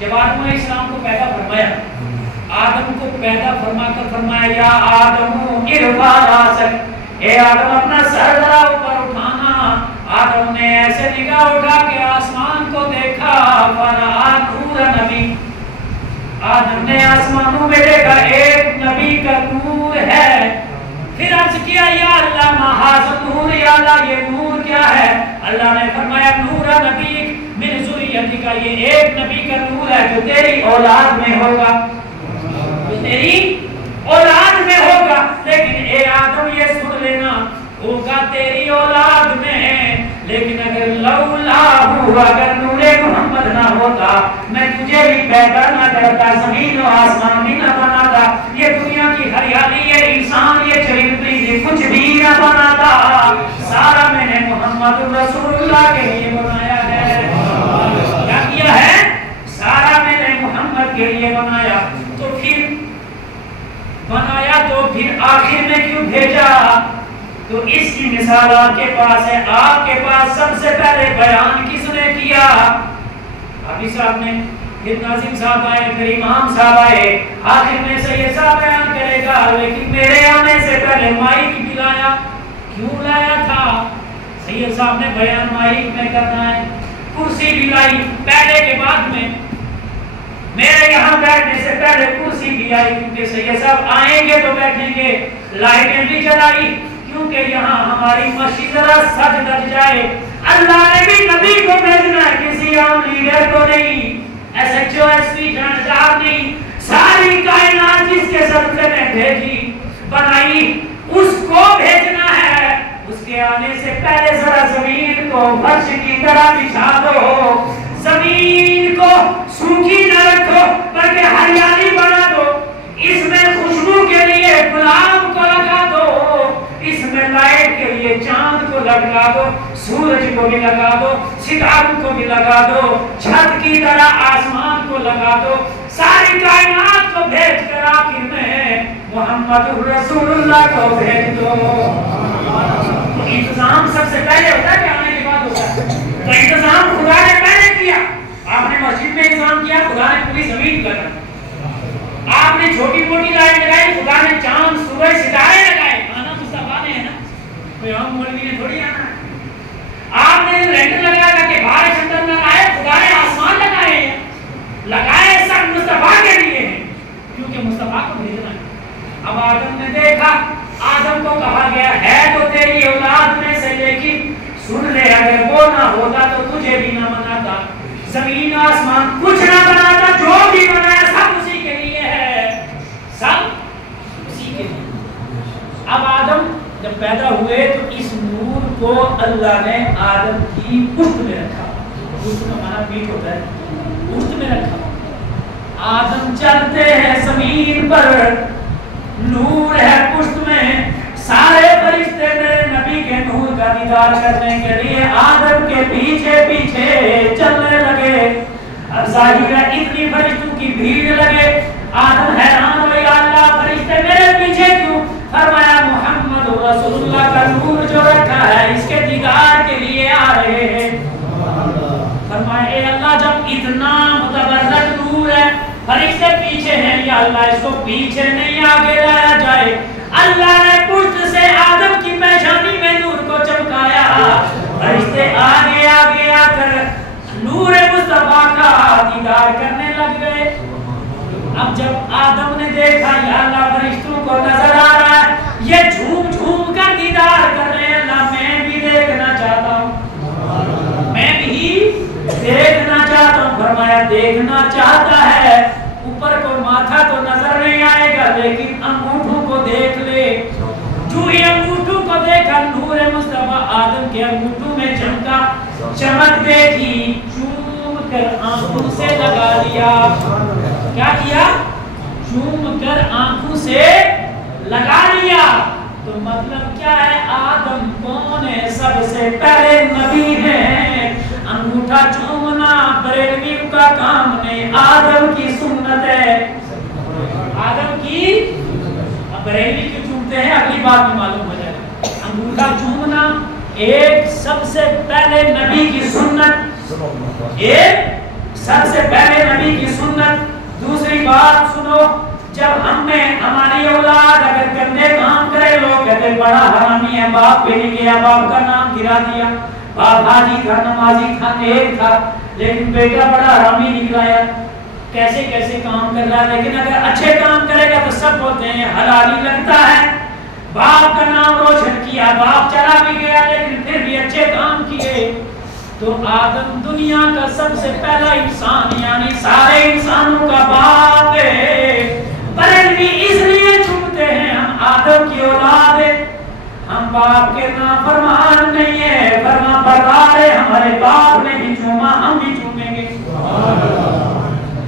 जब आदम अलैहिस्सलाम को पैदा फरमाया, आदम को पैदा फरमा कर फरमाया या आदम इरफा रासक, ए आदम अपना सर जरा ऊपर उठाना। आदम ने ऐसे निगाह उठा के आसमान को देखा, फरा नूर नबी। आदम ने आसमानों में देखा एक नबी का नूर है। फिर अर्ज किया या अल्लाह महाज़ नूर, या अल्लाह ये नूर क्या है? अल्लाह ने फरमाया नूर नबी मिन ज़ुर्रियती का, ये एक नबी का नूर है जो तेरी औलाद में होगा, जो तेरी औलाद में होगा। लेकिन ए आदम ये सुन लेना, होगा तेरी औलाद में, लेकिन अगर लौलाहु, अगर नूरे मोहम्मद ना होता मैं तुझे भी पैदा ना करता, ज़मीन और आसमान भी ना बनाता, ये दुनिया की हरियाली, ये इंसान, ये चरिंद्री, ये कुछ भी ना बनाता। सारा मैंने मोहम्मद रसूलुल्लाह के लिए बनाया है। क्या किया है? सारा मैंने मोहम्मद के लिए बनाया। तो फिर बनाया तो फिर आखिर में क्यों भेजा? तो इसकी मिसाल आपके पास है। आपके पास सबसे पहले बयान किसने किया? हाफिज साहब ने, फिर नाज़िम साहब आए, फिर इमाम साहब आए, आखिर में सैयद साहब बयान करेगा। लेकिन मेरे आने से पहले माइक भी लाया। क्यों लाया था? सैयद साहब ने बयान माइक में करना है। कुर्सी भी लाई पहले के बाद में, मेरे यहाँ बैठने से पहले कुर्सी भी आई, क्योंकि सैयद साहब आएंगे तो बैठेंगे। लाइटें भी जलाई क्योंकि यहाँ हमारी मस्जिद जरा सज धज जाए। अल्लाह ने भी नबी को भेजना है, किसी आम लीडर को नहीं, SHO SP जानदार नहीं, सारी कायनात जिसके सदक़े में भेजी बनाई उसको भेजना है। उसके आने से पहले जरा जमीन को फर्श की तरह बिछा दो, जमीन को सूखी न रखो बल्कि हरियाली बना दो। इसमें खुशबू के लिए गुलाब को लगा दो, इसमें लाइट के लिए चांद को लगा दो, सूरज को भी लगा दो, सितारों को भी लगा दो, छत की तरह आसमान को लगा दो, सारी कायनात को भेज कर आखिर में मोहम्मद रसूलुल्लाह को भेज दो। तो इंतजाम सबसे पहले होता है कि आने के बाद होता है? तो इंतजाम खुदा ने पहले किया। आपने मस्जिद में इंतजाम किया, खुदा ने पूरी जमीन कर, आपने छोटी मोटी लाइट लगाई, खुदा ने चांद सूरज सितारे लगाए। आना मुस्तफा ने है ना, कोई आम मौलवी ने थोड़ी आना। आपने रेंडर लगाया कि बाहर चंदन लगाए, खुदा ने आसमान लगाए, लगाए सब मुस्तफा के लिए हैं, क्योंकि मुस्तफा को भेजना है। अब आदम ने देखा, आदम को कहा गया है तो तेरी औलाद में से, लेकिन सुन ले अगर वो ना होता तो तुझे भी ना बनाता, जमीन आसमान कुछ ना बनाता, जो भी बनाया सब उसी के लिए है, सब उसी के लिए। अब आदम जब पैदा हुए तो इस नूर को अल्लाह ने आदम की पुश्त में रखा। पुश्त का माना पीठ होता है, पुश्त में रखा। आदम चलते हैं जमीन पर, नूर है पुश्त में। सारे फरिश्ते मेरे नबी के नूर का दीदार करने के लिए आदम के पीछे पीछे चलने लगे। अब जाहिर है इतनी फरिश्तों की भीड़ लगे, आदम हैरान हो गया, अल्लाह फरिश्ते मेरे पीछे क्यों? फरमाया मोहम्मद रसूलुल्लाह का नूर जो रखा है इसके दीदार के लिए आ रहे हैं। फरमाया ए अल्लाह जब इतना मुतबर्रक नूर है, फरिश्ते पीछे हैं, या अल्लाह इसको पीछे नहीं आगे लाया जाए। अल्लाह ने पुश्त से आदम की पेशानी में नूर को चमकाया, फरिश्ते आगे आगे आकर नूर मुस्तफा का दीदार करने लग गए। अब जब आदम ने देखा या अल्लाह फरिश्तों को नजर आ रहा है, ये झूम झूम कर दीदार कर रहे हैं, अल्लाह मैं भी देखना चाहता हूँ, मैं भी देखना चाहता हूँ। फरमाया देखना चाहता है, ऊपर को माथा तो नजर नहीं आएगा, लेकिन अंगूठों को देख ले। जो ही अंगूठों को देखा, नूर मुस्तफा आदम के अंगूठों में चमका, चमक देखी, चूम कर आंखों से लगा लिया। क्या किया? चूम कर आंखों से लगा लिया। तो मतलब क्या है? आदम कौन है? सबसे पहले नबी है। अंगूठा चूमना बरेलवी का काम नहीं, आदम की सुन्नत है। आदम की, अब बरेलवी क्यों चूमते हैं अगली बात में मालूम हो जाएगा। अंगूठा चूमना एक सबसे पहले नबी की सुन्नत, एक सबसे पहले नबी की सुन्नत। दूसरी बात सुनो, जब हमने हमारी औलाद अगर गंदे काम करे, लोग कहते बड़ा हरामी है, बाप पे नहीं गया, बाप का नाम गिरा दिया, बाप हाजी था, नमाजी था, नेक था, लेकिन बेटा बड़ा हरामी निकला यार। कैसे कैसे काम कर रहा है, लेकिन अगर अच्छे काम करेगा तो सब बोलते हैं हलाली लगता है। बाप का नाम रोशन किया, बाप चला भी गया लेकिन फिर भी अच्छे काम किए। तो आदम दुनिया का सबसे पहला इंसान, यानी सारे इंसानों का बाप है। बरेलवी इसलिए चूमते हैं, हम आदम की औलाद है, हम बाप के नाफरमान नहीं है, फरमा बरदार है। हमारे बाप ने भी चूमा, हम भी चूमेंगे।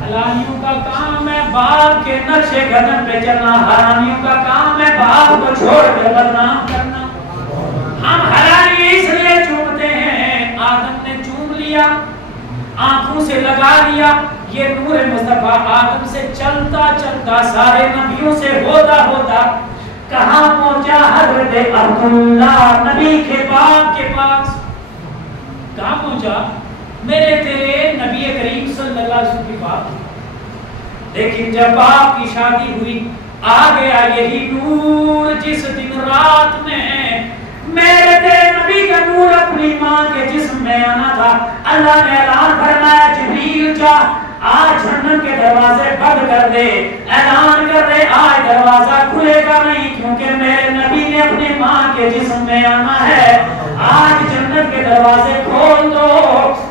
हलालियों का काम है बाप के नक्शे कदम पे चलना, हरामियों का काम है बाप को छोड़कर बदनाम करना। हम हलाली इसलिए चूमते हैं, आदम ने चूम लिया, आंखों से लगा लिया, ये नूर मुस्तफा आदम से चलता चलता सारे नबियों से होता होता कहां पहुंचा? हजरत अब्दुल्ला नबी के बाप के पास। कहां पहुंचा? मेरे तेरे नबी करीम सल्लल्लाहु अलैहि वसल्लम की बात। लेकिन जब बाप की शादी हुई, आ गया यही नूर जिस दिन रात में मेरे तेरे नबी का नूर अपनी मां के जिस्म में आना था। अल्लाह ने ऐलान फरमाया, जिब्रील जा आज जन्नत के दरवाजे बंद कर दे, ऐलान कर दे आज दरवाजा खुलेगा नहीं, क्योंकि मेरे नबी ने अपनी मां के जिस्म में आना है। आज जन्नत के दरवाजे खोल दो,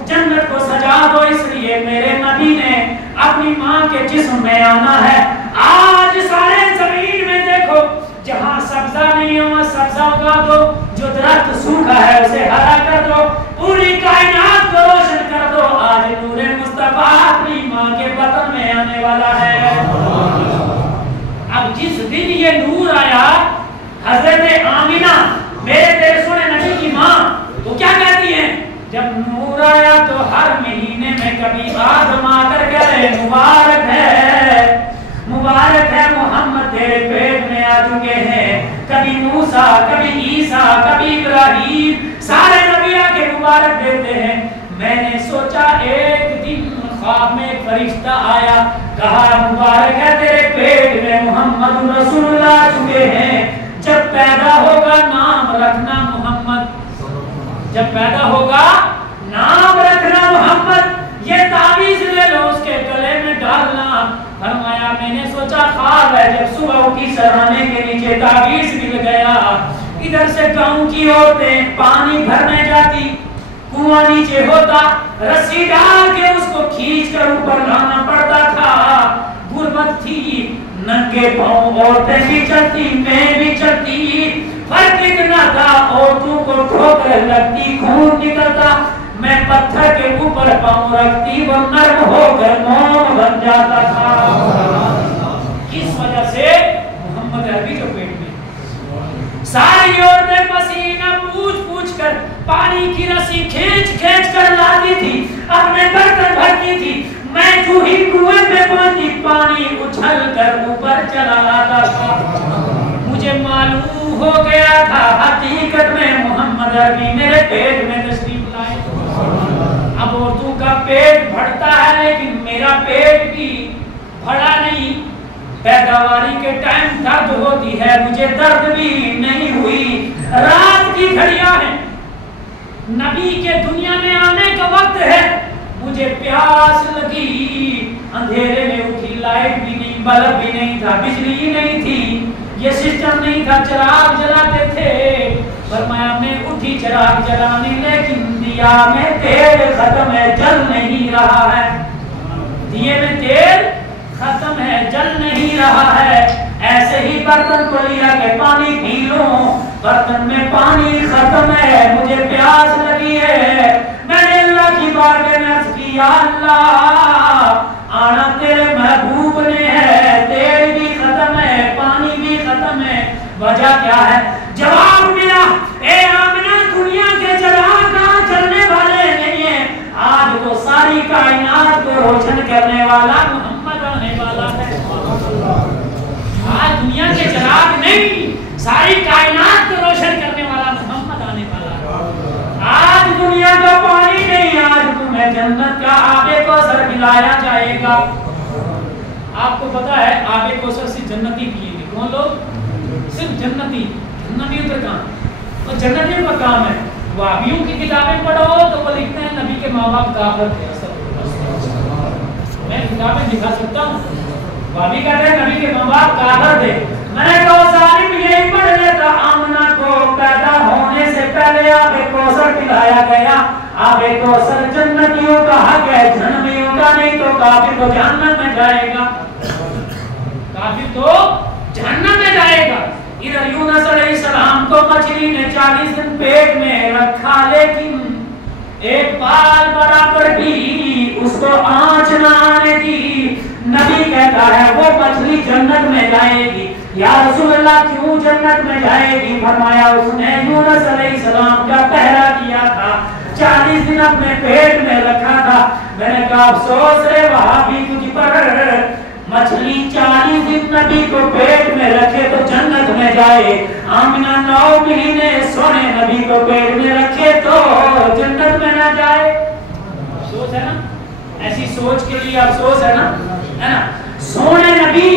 जन्नत को सजा दो, इसलिए मेरे नबी ने अपनी मां के जिस्म में आना है। आज सारे जमीन में देखो, जहां सब्जा नहीं है वहां सब्जा उगा दो, जो दरख्त सूखा है उसे हरा कर दो, पूरी कायनात को रोशन कर दो। आज नूरे मुस्तफा अपनी मां के बतन में आने वाला है। अब जिस दिन ये नूर आया, हजरत आमिना मेरे तेरे सोने नबी की मां, वो क्या कहती है? जब नूर आया तो हर महीने में कभी आदम आकर कहे मुबारक है मोहम्मद तेरे पेट में आ चुके हैं। कभी मूसा, कभी ईसा, कभी इब्राहिम, सारे नबी आके मुबारक देते हैं। मैंने सोचा एक दिन ख्वाब में एक फरिश्ता आया, कहा मुबारक है तेरे पेट में मोहम्मद रसूलुल्लाह आ चुके हैं। जब पैदा होगा नाम रखना मोहम्मद, जब पैदा होगा नाम रखना मोहम्मद, ये ताबीज ले लो उसके गले में डालना। फरमाया मैंने सोचा ख्वाब है, जब सुबह उठी सराहने के नीचे ताबीज मिल गया। इधर से गांव की औरतें पानी भरने जाती, कुआं नीचे होता, रस्सी डाल के उसको खींच कर ऊपर लाना पड़ता था। गुर्बत थी, नंगे पांव औरतें भी चलती, मैं भी चलती, फर्क इतना था औरतों को ठोकर लगती, खून निकलता, मैं पत्थर के ऊपर पांव रखती, वो नरम होकर मोम बन जाता था। किस वजह से? मोहम्मद अरबी के पेट में। सारी औरतें पसीना पूछ पूछ कर पानी की रस्सी खींच खींच कर लाती थी, अपने बर्तन भरती थी। मैं जो ही कुएं में पहुंची, पानी उछल कर ऊपर चला आता था। मुझे मालूम हो गया था हकीकत में मोहम्मद अरबी मेरे पेट में तशरीफ लाए। अब औरतों का पेट बढ़ता है लेकिन मेरा पेट भी बढ़ा नहीं। पैदावारी के टाइम दर्द होती है, मुझे दर्द भी नहीं हुई। रात की घड़ियां हैं, नबी के दुनिया में आने का वक्त है, मुझे प्यास लगी। अंधेरे में उठी, लाइट भी नहीं, बल्ब भी नहीं था, बिजली नहीं थी, ये सिस्टम नहीं था, चिराग जलाते थे। फरमाया मैं उठी चिराग जलाने, लेकिन दिया में तेल खत्म है, जल नहीं रहा है। दिए में तेल खत्म है, जल नहीं रहा है। ऐसे ही बर्तन को लिया के पानी पी लो, बर्तन में पानी खत्म है, मुझे प्यास लगी है। मैंने अल्लाह की बारगाह में अर्ज़ की, या अल्लाह आना तेरे महबूब ने है, तेल भी खत्म है, पानी भी खत्म है, वजह क्या है? जवाब मिला, ए आमिना दुनिया के चिराग कहां जलने वाले नहीं है, आज वो सारी कायनात को रोशन करने वाला मोहम्मद आने वाला है। आज दुनिया के चिराग नहीं, सारी कायनात को रोशन करने वाला मोहम्मद आने वाला है। आज दुनिया का पानी नहीं, आज तुम्हें जन्नत का आबे कौसर पिलाया जाएगा। आपको पता है आबे कौसर से जन्नती पिएंगे कौन लोग? सिर्फ जन्नती। जन्नतियों का काम, और जन्नतियों का काम है। वाबियों की किताबें पढ़ो तो वो लिखते हैं नबी के माँ बाप काफिर थे। मैं किताबें दिखा सकता हूँ। भाभी कहते हैं नबी के माँ बाप काफिर थे। मैंने कहा सारी भी यही पढ़ लेता, आमना को पैदा होने से पहले आबे कौसर पिलाया गया। आबे कौसर जन्नतियों का हक है, जहन्नमियों का नहीं, तो काफिर तो जहन्नम में जाएगा, काफिर तो जहन्नम में जाएगा। इधर यूनुस अलैहिस्सलाम को मछली ने 40 दिन पेट में रखा, लेकिन एक बाल बराबर भी उसको आंच न आने दी। नबी कहता है वो मछली जन्नत में जाएगी। या रसूल अल्लाह क्यों जन्नत में जाएगी? फरमाया उसने यूनुस अलैहिस्सलाम का पहरा किया था, 40 दिन अपने पेट में रखा था। मैंने कहा अफसोस रे वहाबी तुझ पर, मछली 40 दिन नबी को पेट में रखे तो जन्नत में जाए, आमिना 9 महीने सोने नबी को पेट में रखे तो जन्नत में ना जाए। अफसोस है ना, ऐसी सोच के लिए अफसोस है ना। सोने नबी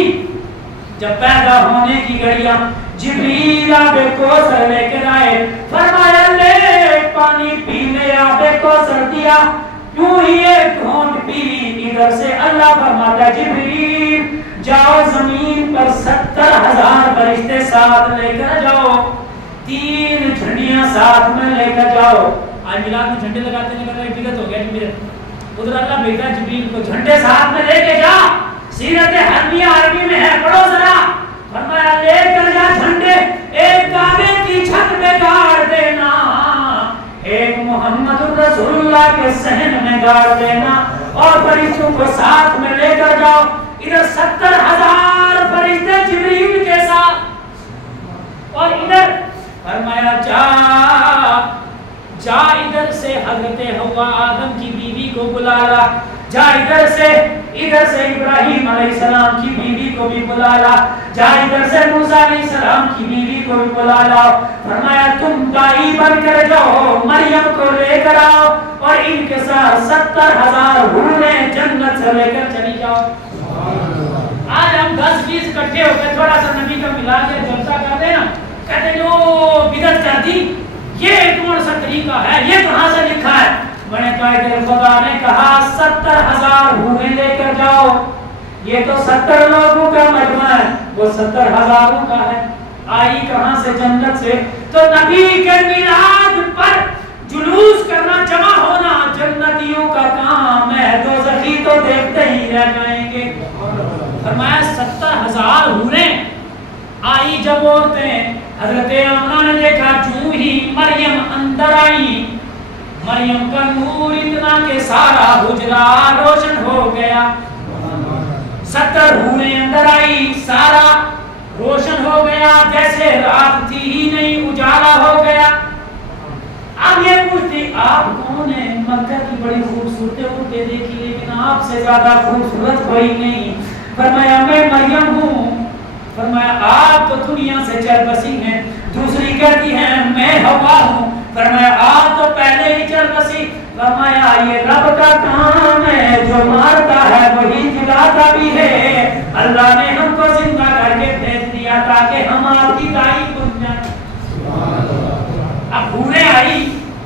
जब पैदा होने की घड़ियां जिब्रील आबे कौसर लेकर आए, फरमाया ले पानी पीने, आबे कौसर दिया, यूं ही एक घूंट पी। इधर से अल्लाह फरमाता जिब्रील जाओ जमीन पर 70,000 फरिश्ते साथ लेकर जाओ, 3 झंडियां साथ में लेकर जाओ। आज मिलाद में झंडे लगाते नहीं, बिगत हो गया जी मेरे। उधर अल्लाह भेजा जिब्रील को, झंडे साथ में लेके जा। सीरत हरबिया अरबी में है, पढ़ो जरा। फरमाया लेकर जा झंडे, एक काबे की छत पे गाड़ देना, एक मोहम्मद रसूलुल्लाह के सहन में गाड़ देना, और फरिश्तों को साथ में लेकर जाओ। इधर 70,000 फरिश्ते जिब्रील के साथ, और इधर फरमाया जा इधर से हजरत हव्वा आदम की बीवी को बुला ला, जा इधर से इब्राहिम अलैहिस्सलाम की बीवी को भी बुला ला, जा इधर से मूसा अलैहिस्सलाम की बीवी को भी बुला लाओ। फरमाया तुम दाई बनकर जाओ, मरियम को लेकर आओ, और इनके साथ 70,000 हूरें जन्नत से लेकर चली जाओ। आज हम 10-20 इकट्ठे होकर थोड़ा सा नबी का मिला के जलसा कर देना, कहते जो बिदअत कर दी, ये कौन सा तरीका है, ये कहां से लिखा है? मैंने कहा खुदा ने कहा 70,000 हूरें लेकर जाओ, ये तो 70 लोगों का मजमा है, वो 70,000 का है। आई कहां से? जन्नत से। तो नबी के मिलाद पर जुलूस करना, जमा होना जन्नतियों का काम है, दोज़खी तो देखते ही रह जाएंगे। फरमाया 70,000 हूरें आई। जब औरतें हजरत आमना ने देखा, जूं ही मरियम अंदर आई, मरियम का नूर इतना के सारा हुजरा रोशन हो गया। 70 हूरें अंदर आई, सारा रोशन हो गया, जैसे रात थी ही नहीं, उजाला हो गया। अब ये पूछती आप कौन है? मक्का की बड़ी खूबसूरत औरतें देखी, लेकिन आपसे ज्यादा खूबसूरत कोई नहीं। फरमाया मैं मरियम हूँ। फरमाया आप तो दुनिया से चल बसी हैं। दूसरी कहती है मैं हवा हूँ। फरमाया आप तो पहले ही चल बसी। फरमाया ये रब का काम है, जो मारता है वही जिलाता भी है। अल्लाह ने हमको जिंदा करके भेज दिया ताकि हम आपकी दाई बन जाए। अब हूरें आई,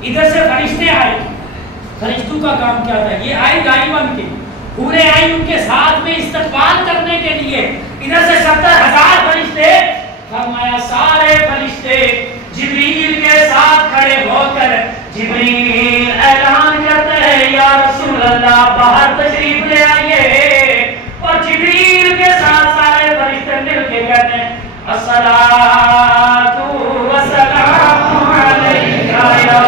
इधर से फरिश्ते आए। फरिश्तों का काम क्या था? ये आई दाई बन के, हूरें आई उनके साथ में इस्तकबाल करने के लिए। इधर से 70,000 फरिश्ते। फरमाया सारे फरिश्ते जिब्रील के साथ खड़े होकर जिब्रील ऐलान करते हैं या रसूल अल्लाह बाहर तशरीफ ले आइए। और जिब्रील के साथ सारे फरिश्ते मिलके कहते हैं अस्सलातु वस्सलामु अलैका या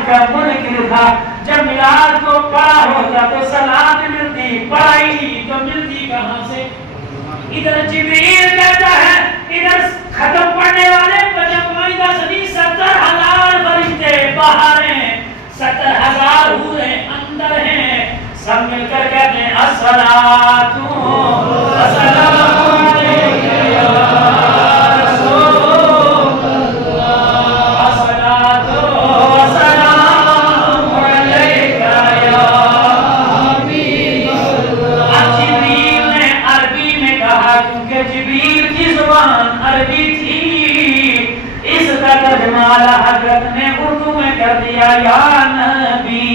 का मुनकिर था। जब मिलाद को पढ़ा होता तो सलात मिलती, पढ़ाई तो मिलती कहां से? इधर जिब्रील कहता है, इधर खत्म पढ़ने वाले बजमाइदा सदी 70,000 फरिश्ते बाहर हैं, 70,000 हूरें अंदर हैं। सब मिलकर कहते हैं अस्सलातु वस्सलामु अलैका या रसूल अल्लाह, अस्सलातु वस्सलामु आला हजरत ने उर्दू में कर दिया, या नबी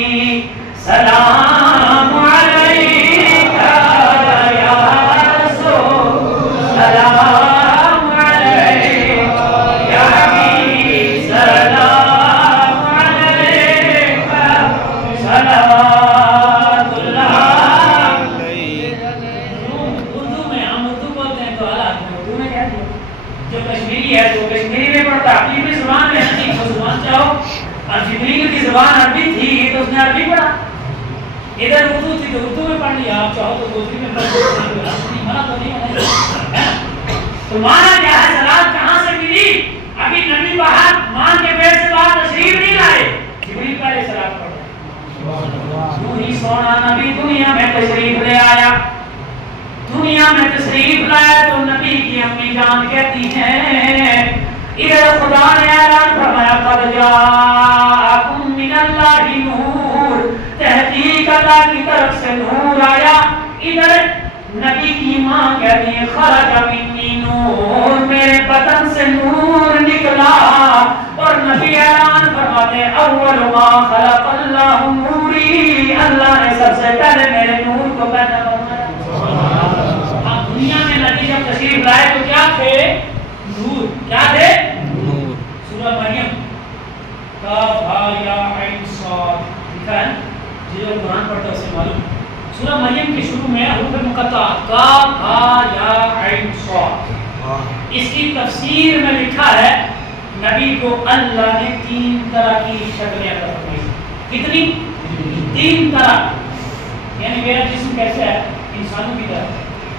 सलाम अलैका या रसूल सलाम अलैका या हबीब सलाम अलैका सलावतुल्लाह। उर्दू में हम उर्दू बोलते हैं तो आला उर्दू में कह दिया, जो कश्मीरी है तो कश्मीरी में पढ़ता, अपनी भी जुबान में हनी वो जुबान चाहो। अब जिब्रील की जुबान अरबी थी तो उसने अरबी पढ़ा, इधर उर्दू थी तो उर्दू में पढ़ लिया, आप चाहो तो गोत्री में पढ़ लो, मना तो नहीं है। तो माना क्या है, सलात कहाँ से मिली? अभी नबी बाहर मां के पेट से बाहर तशरीफ नहीं लाए, जिब्रील पहले सलात पढ़ा। यूं ही सोना नबी दुनिया में तशरीफ ले आया, दुनिया में तशरीफ लाया तो नबी की अम्मी जान कहती हैं, इधर खुदा ने ऐलान फरमाया, क़द जाअकुम मिनल्लाहि नूर, तहकीक अल्लाह की तरफ से नूर आया। इधर नबी की मां कहती है, खरज मिन्नी नूर, मेरे बदन से नूर निकला। और नबी ऐलान फरमाते, अव्वल मा खलक़ल्लाहु नूरी, अल्लाह ने सबसे पहले मेरे नूर को पैदा फरमाया। दुनिया में नबी जब तशरीफ लाए तो क्या थे? नूर। क्या थे? नूर। सूरह मरियम काफ हा या ऐन साद लिखा है, जो कुरान पढ़ता है उसे मालूम। सूरह मरियम के शुरू में हरूफ मुक़त्ता काफ हा या ऐन साद, इसकी तफसीर में लिखा है नबी को अल्लाह ने 3 तरह की शक्लें अता फरमाई। कितनी? 3 तरह। यानी मेरा जिस्म कैसा है? इंसानों की तरह।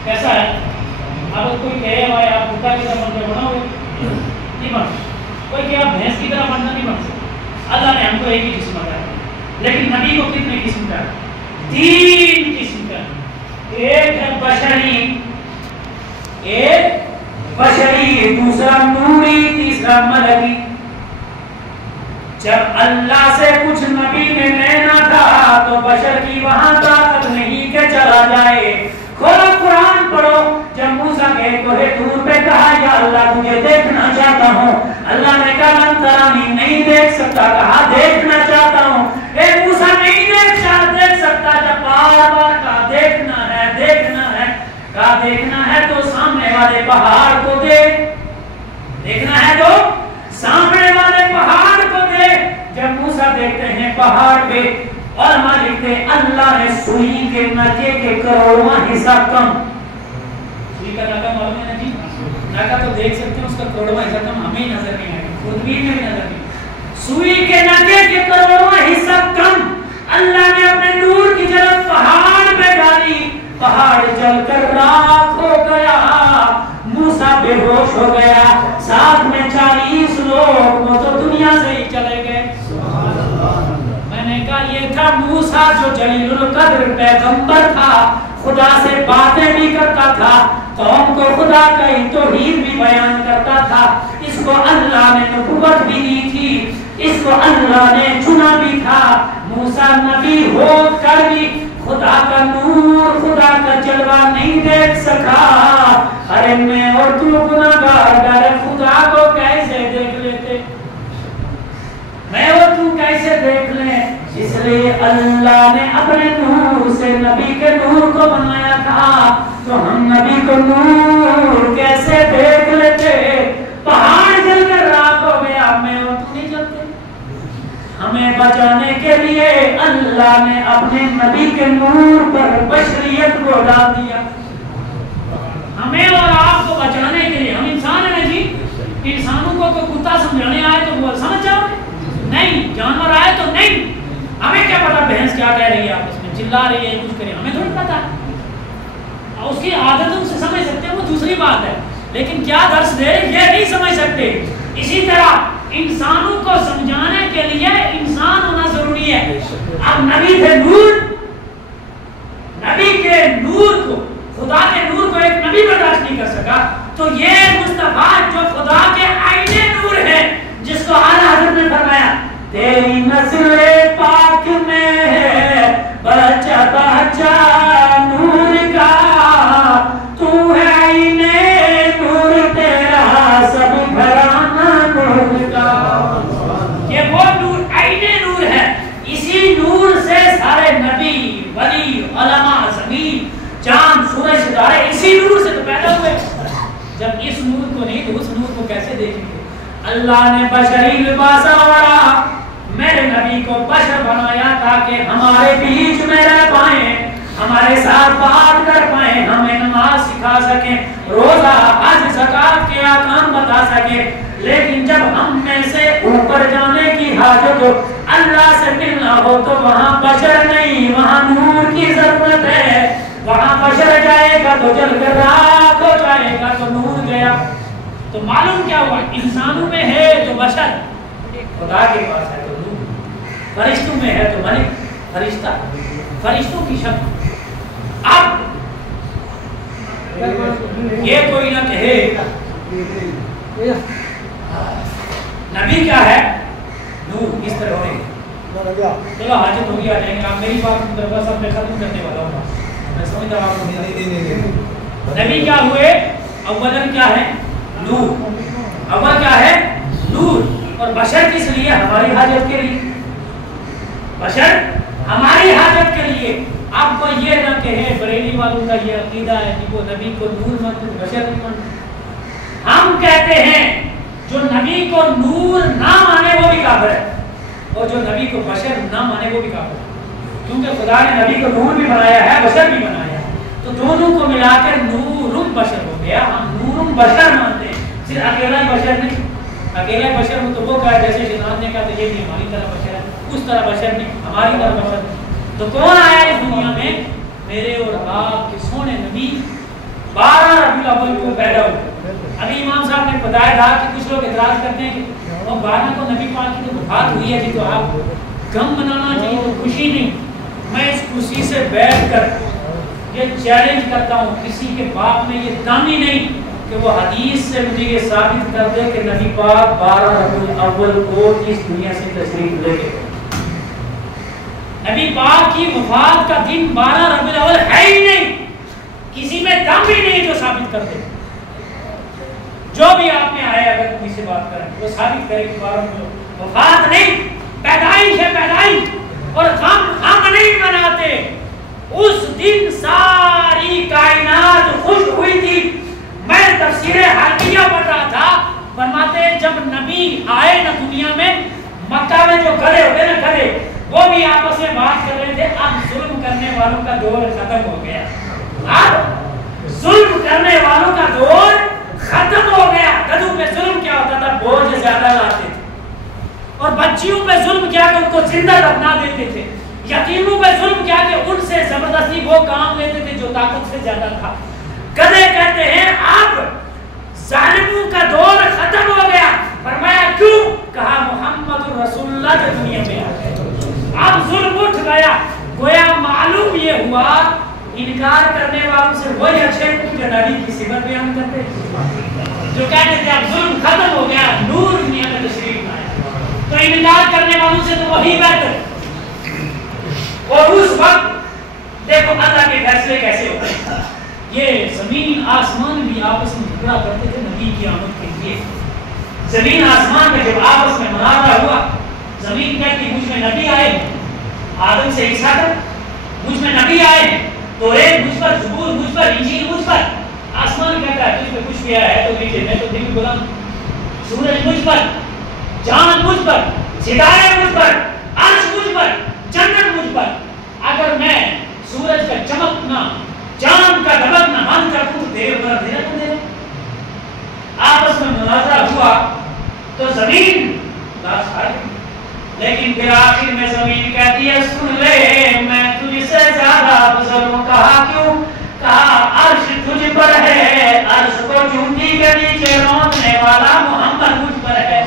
कैसा है? अब कोई कहे भाई आप कुत्ता की तरह बनकर बनाओगे, नहीं बन। कोई कहे आप भैंस की तरह बनना, नहीं बन सकते। अल्लाह ने हमको एक ही जिस्म दिया, लेकिन नबी को कितने किस्म का? 3 किस्म का। एक है बशरी, एक बशरी, दूसरा नूरी, तीसरा मलकी। जब अल्लाह से कुछ नबी ने लेना था तो बशर की वहां ताकत नहीं कि चला जाए। खोलो कुरान पढ़ो, जब मूसा गए कोहे दूर पे कहा, या अल्लाह तुझे देखना चाहता हूँ। अल्लाह ने कहा लन तरानी, नहीं देख सकता। कहा देखना चाहता हूँ। ए मूसा नहीं देख सकता। जब बार-बार कहा देखना है, देखना है, कहा देखना है तो सामने वाले पहाड़ को देख, देखना है तो सामने वाले पहाड़ को देख। जब मूसा देखते हैं पहाड़ पे और मालिक ने अल्लाह ने सुई के नके के करोड़वां हिस्सा कम, सुई का नका मालूम है ना जी, नका तो देख सकते हैं, उसका करोड़वां हिस्सा कम हमें ही नजर नहीं आएगा, खुदबीन में भी नजर नहीं। सुई के नके के करोड़वां हिस्सा कम अल्लाह ने अपने नूर की झलक पहाड़ पे डाली। पहाड़ जलकर राख हो गया, मूसा बेहोश हो गया, साथ में 40 लोग वो तो दुनिया से ही चले गए। मैंने कहा ये था मूसा जो जलीलुल कद्र पैगंबर था, खुदा से बातें भी करता था, कौम को खुदा का तौहीद भी बयान करता था। इसको अल्लाह ने नबूवत भी दी थी, इसको अल्लाह ने चुना भी था। मूसा नबी हो कर भी खुदा का नूर, खुदा का जलवा नहीं देख सका। अरे मैं और तू गुनाहगार, अरे खुदा को कैसे देख लेते? मैं और तू कैसे देख ले? इसलिए अल्लाह ने अपने नूर से नबी के नूर को बनाया था। तो हम नबी को नूर कैसे देख लेते? पहाड़ जलकर राख हो गया, मैं और तू नहीं जलते। हमें बचाने के लिए अल्लाह ने अपने नबी के नूर पर बशरियत को डाल दिया। हमें और आपको बचाने के लिए, हम इंसान हैं जी, इंसानों को कोई कुत्ता समझाने आए तो वो समझ जाओगे? नहीं। जानवर आए तो नहीं। हमें क्या पता भैंस क्या कह रही है, आपस में चिल्ला रही है, कुछ करे, हमें थोड़ी पता। और उसकी आदतों से समझ सकते हैं, वो दूसरी बात है, लेकिन क्या दर्श दे ये नहीं समझ सकते। इसी तरह इंसानों को समझाने के लिए इंसान होना जरूरी है। अब नबी थे नूर, नबी के नूर को, खुदा के नूर को एक नबी बर्दाश्त नहीं कर सका, तो ये मुस्तफा जो खुदा के आईने नूर है, जिसको आला हज़रत ने फरमाया तेरी नस्ल पाक में है बच्चा बच्चा नूर का, तू है आईने नूर तेरा सब घराना नूर का। अल्लाह ने बशरी लिबासा वाला मेरे नबी को बशर बनाया ताकि हमारे बीच में रह पाए, हमारे साथ बात कर पाए, हमें नमाज सिखा सके, रोजा हज ज़कात के अहकाम बता सके। लेकिन जब हम में से ऊपर जाने की हाजत हो, अल्लाह से मिलना हो, तो वहाँ बशर नहीं, वहाँ नूर की जरूरत है। वहाँ बशर जाएगा तो जलकर राख हो जाएगा, तो नूर गया। तो मालूम क्या हुआ, इंसानों में है तो बशर, खुदा के पास है तो नूर, फरिश्तों में है तो मलिक, फरिश्ता, फरिश्तों की शक्ल। अब ये कोई ना कहे नबी क्या है, नूर, इस तरह से। चलो हाजिर होगी, आ जाएंगे आप, मेरी बात बस अब मैं खत्म करने वाला हूँ, मैं समझता हूँ आपको। नबी क्या हुए, अव्वलन क्या है, नूर, अव्वल क्या है, नूर। और बशर किस लिए, हमारी हाजत के लिए, बशर हमारी हाजत के लिए। आपको ये ना कहे बरेली वालों का ये अकीदा है कि वो नबी को नूर मानते, बशर नहीं मानते। हम कहते हैं जो नबी को नूर ना माने वो भी काफिर है, और जो नबी को बशर ना माने वो भी काफिर है। क्योंकि खुदा ने नबी को नूर भी बनाया है, बशर भी बनाया है, तो दोनों को मिलाकर नूरुम बशर हो गया। हम नूरुम बशर मानते हैं, सिर्फ अकेला ही बशर नहीं। अकेला बशर हो तो वो कहा जैसे शैतान ने कहा तो ये भी हमारी तरह बशर है, उस तरह बशर नहीं, हमारी तरह बशर नहीं। तो कौन आया इस दुनिया में, मेरे और आपके सोने नबी 12 रबीउल अव्वल को पैदा हुए। अभी इमाम साहब ने बताया था कि कुछ लोग इतराज करते हैं कि और 12 को नबी पाक की तो वफात हुई है जी, तो आप गम मनाना चाहिए, तो खुशी नहीं। मैं इस खुशी से बैठकर ये चैलेंज करता हूँ, किसी के बाप में ये दम ही नहीं कि वो हदीस से मुझे ये साबित कर दे कि नबी पाक 12 रबीउल अव्वल को इस दुनिया से तशरीफ ले गए। नबी पाक की वफात का दिन 12 रबीउल अव्वल है ही नहीं, किसी में दम ही नहीं जो साबित कर दे। जो भी आप में आए अगर किसी से बात करें वो साबित करे कि 12 रबीउल वफात नहीं, पैदाइश है, पैदाइश। और हम नहीं मनाते। उस दिन सारी कायनात खुश हुई थी। मैं तफसीर हाकिया पढ़ रहा था, फरमाते जब नबी आए ना दुनिया में, मक्का में जो खड़े होते ना खड़े, वो भी आपस में बात कर रहे थे, अब जुल्म करने वालों का दौर खत्म हो गया। अब जुल्म करने वालों का दौर खत्म हो गया। गधों पे जुल्म क्या होता था, बोझ ज्यादा लाते थे, और बच्चियों पे जुल्म क्या कि उनको जिंदा दफना देते थे। यतीमों पे जुल्म क्या कि उनसे जबरदस्ती वो काम लेते थे जो ताकत से ज्यादा था। गधे कहते हैं अब जालिमों का दौर खत्म हो गया। फरमाया क्यों, कहा मोहम्मद रसूलुल्लाह जो दुनिया में आ गए, अब जुल्म उठ गया। गोया मालूम ये हुआ इनकार करने वालों से वही अच्छे जो नबी की सिफत बयान करते, जो कहते थे अब जुल्म खत्म हो गया, नूर दुनिया में तशरीफ आया, तो इनकार करने वालों से तो वही बेहतर। और उस वक्त देखो अल्लाह के फैसले कैसे होते हैं। ये जमीन आसमान भी आपस में झगड़ा करते थे नबी की आमद के लिए। जमीन आसमान में जब आपस में मुनाज़रा हुआ, जमीन कहती मुझ में नबी आए, आदम से ईसा तक मुझ में नबी आए, तो एक मुझ पर, ज़बूर मुझ पर, इंजील मुझ पर। आसमान कहता है तुझ पे कुछ भी आया है तो नीचे, मैं तो दिल गुलाम। सूरज मुझ पर, चांद मुझ पर, सितारे मुझ पर, अर्श मुझ पर, जन्नत मुझ पर। अगर मैं सूरज का चमकना, चांद का दबकना बंद कर दूं तो तेरे ऊपर अंधेरा कर देगा। आपस में मुनाज़रा हुआ तो जमीन लाश हार गई, लेकिन फिर आखिर में जमीन कहती है सुन ले मैं तुझसे ज्यादा बुजुर्ग हूं। कहा क्यों, कहा अर्श तुझ पर है, अर्श को चूंटी के नीचे रोकने वाला मोहम्मद मुझ पर है।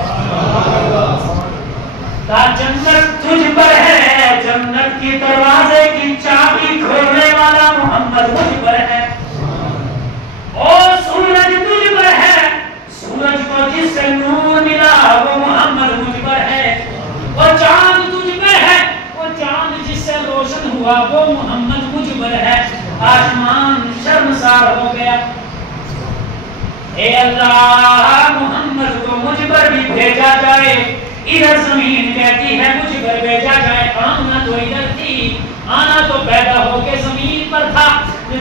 जन्नत तुझ पर है, जन्नत की दरवाजे की चाबी खोलने वाला मोहम्मद मुझ पर है। और सूरज तुझ पर है, सूरज को जिससे नूर मिला वो मोहम्मद मुझ पर है। और चांद तुझ पर है, वो चांद जिससे रोशन हुआ वो मोहम्मद मुझ पर है। आसमान शर्मसार हो गया, ए अल्लाह मोहम्मद को मुझ पर भी भेजा जाए। इधर जमीन कहती है मुझ पर भेजा जाए। आना तो इधर थी, आना तो पैदा होके जमीन पर था,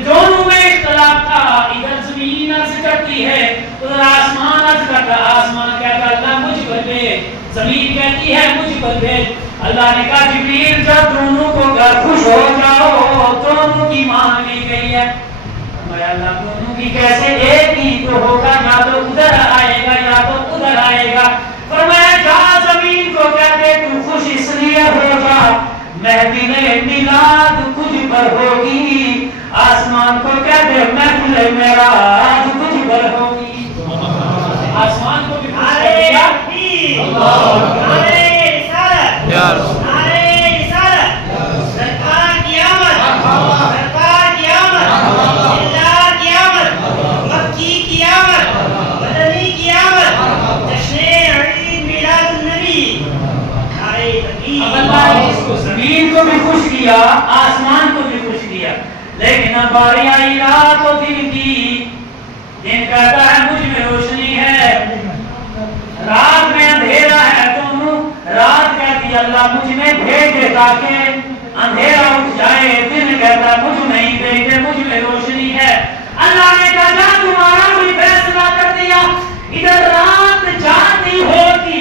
दोनों में इख्तिलाफ था। इधर जमीन अर्ज करती है, उधर आसमान अर्ज करता। आसमान कहता अल्लाह मुझ زمین کہتی ہے مجھ پر بھیج. اللہ نے کہا جبریل جب دونوں کو گھر خوش ہو جاؤ, دونوں کی مان لی گئی ہے. اللہ دونوں کی کیسے, ایک ہی تو ہوگا, یا تو ادھر آئے گا یا تو ادھر آئے گا. فرمایا جا زمین کو کہتے تو خوش اس لیے ہوگا مہدی نے میلاد تجھ پر ہوگی, آسمان کو کہتے محفل معراج تجھ پر ہوگی. آسمان کو بھی خوش کر دیا. سرکار کی آمد, سرکار کی آمد, اللہ کی آمد, مکی کی آمد, مدنی کی آمد, جشن عید میلاد النبی. اب اللہ نے اس کو زمین کو بھی خوش کیا, آسمان کو بھی خوش کیا, لیکن اب باری آئی رات و دن کی. دن کہتا ہے مجھ میں روشنی ہے, رات میں اندھیرا ہے. دونوں رات کہتی اللہ مجھ میں بھیج دے تاکہ اندھیرا اٹھ جائے. دن کہتا مجھ میں ہی بھیج دے, مجھ میں روشنی ہے. اللہ نے کہا جا تمہارا کوئی فیصلہ کر دیا, ادھر رات جاتی ہوتی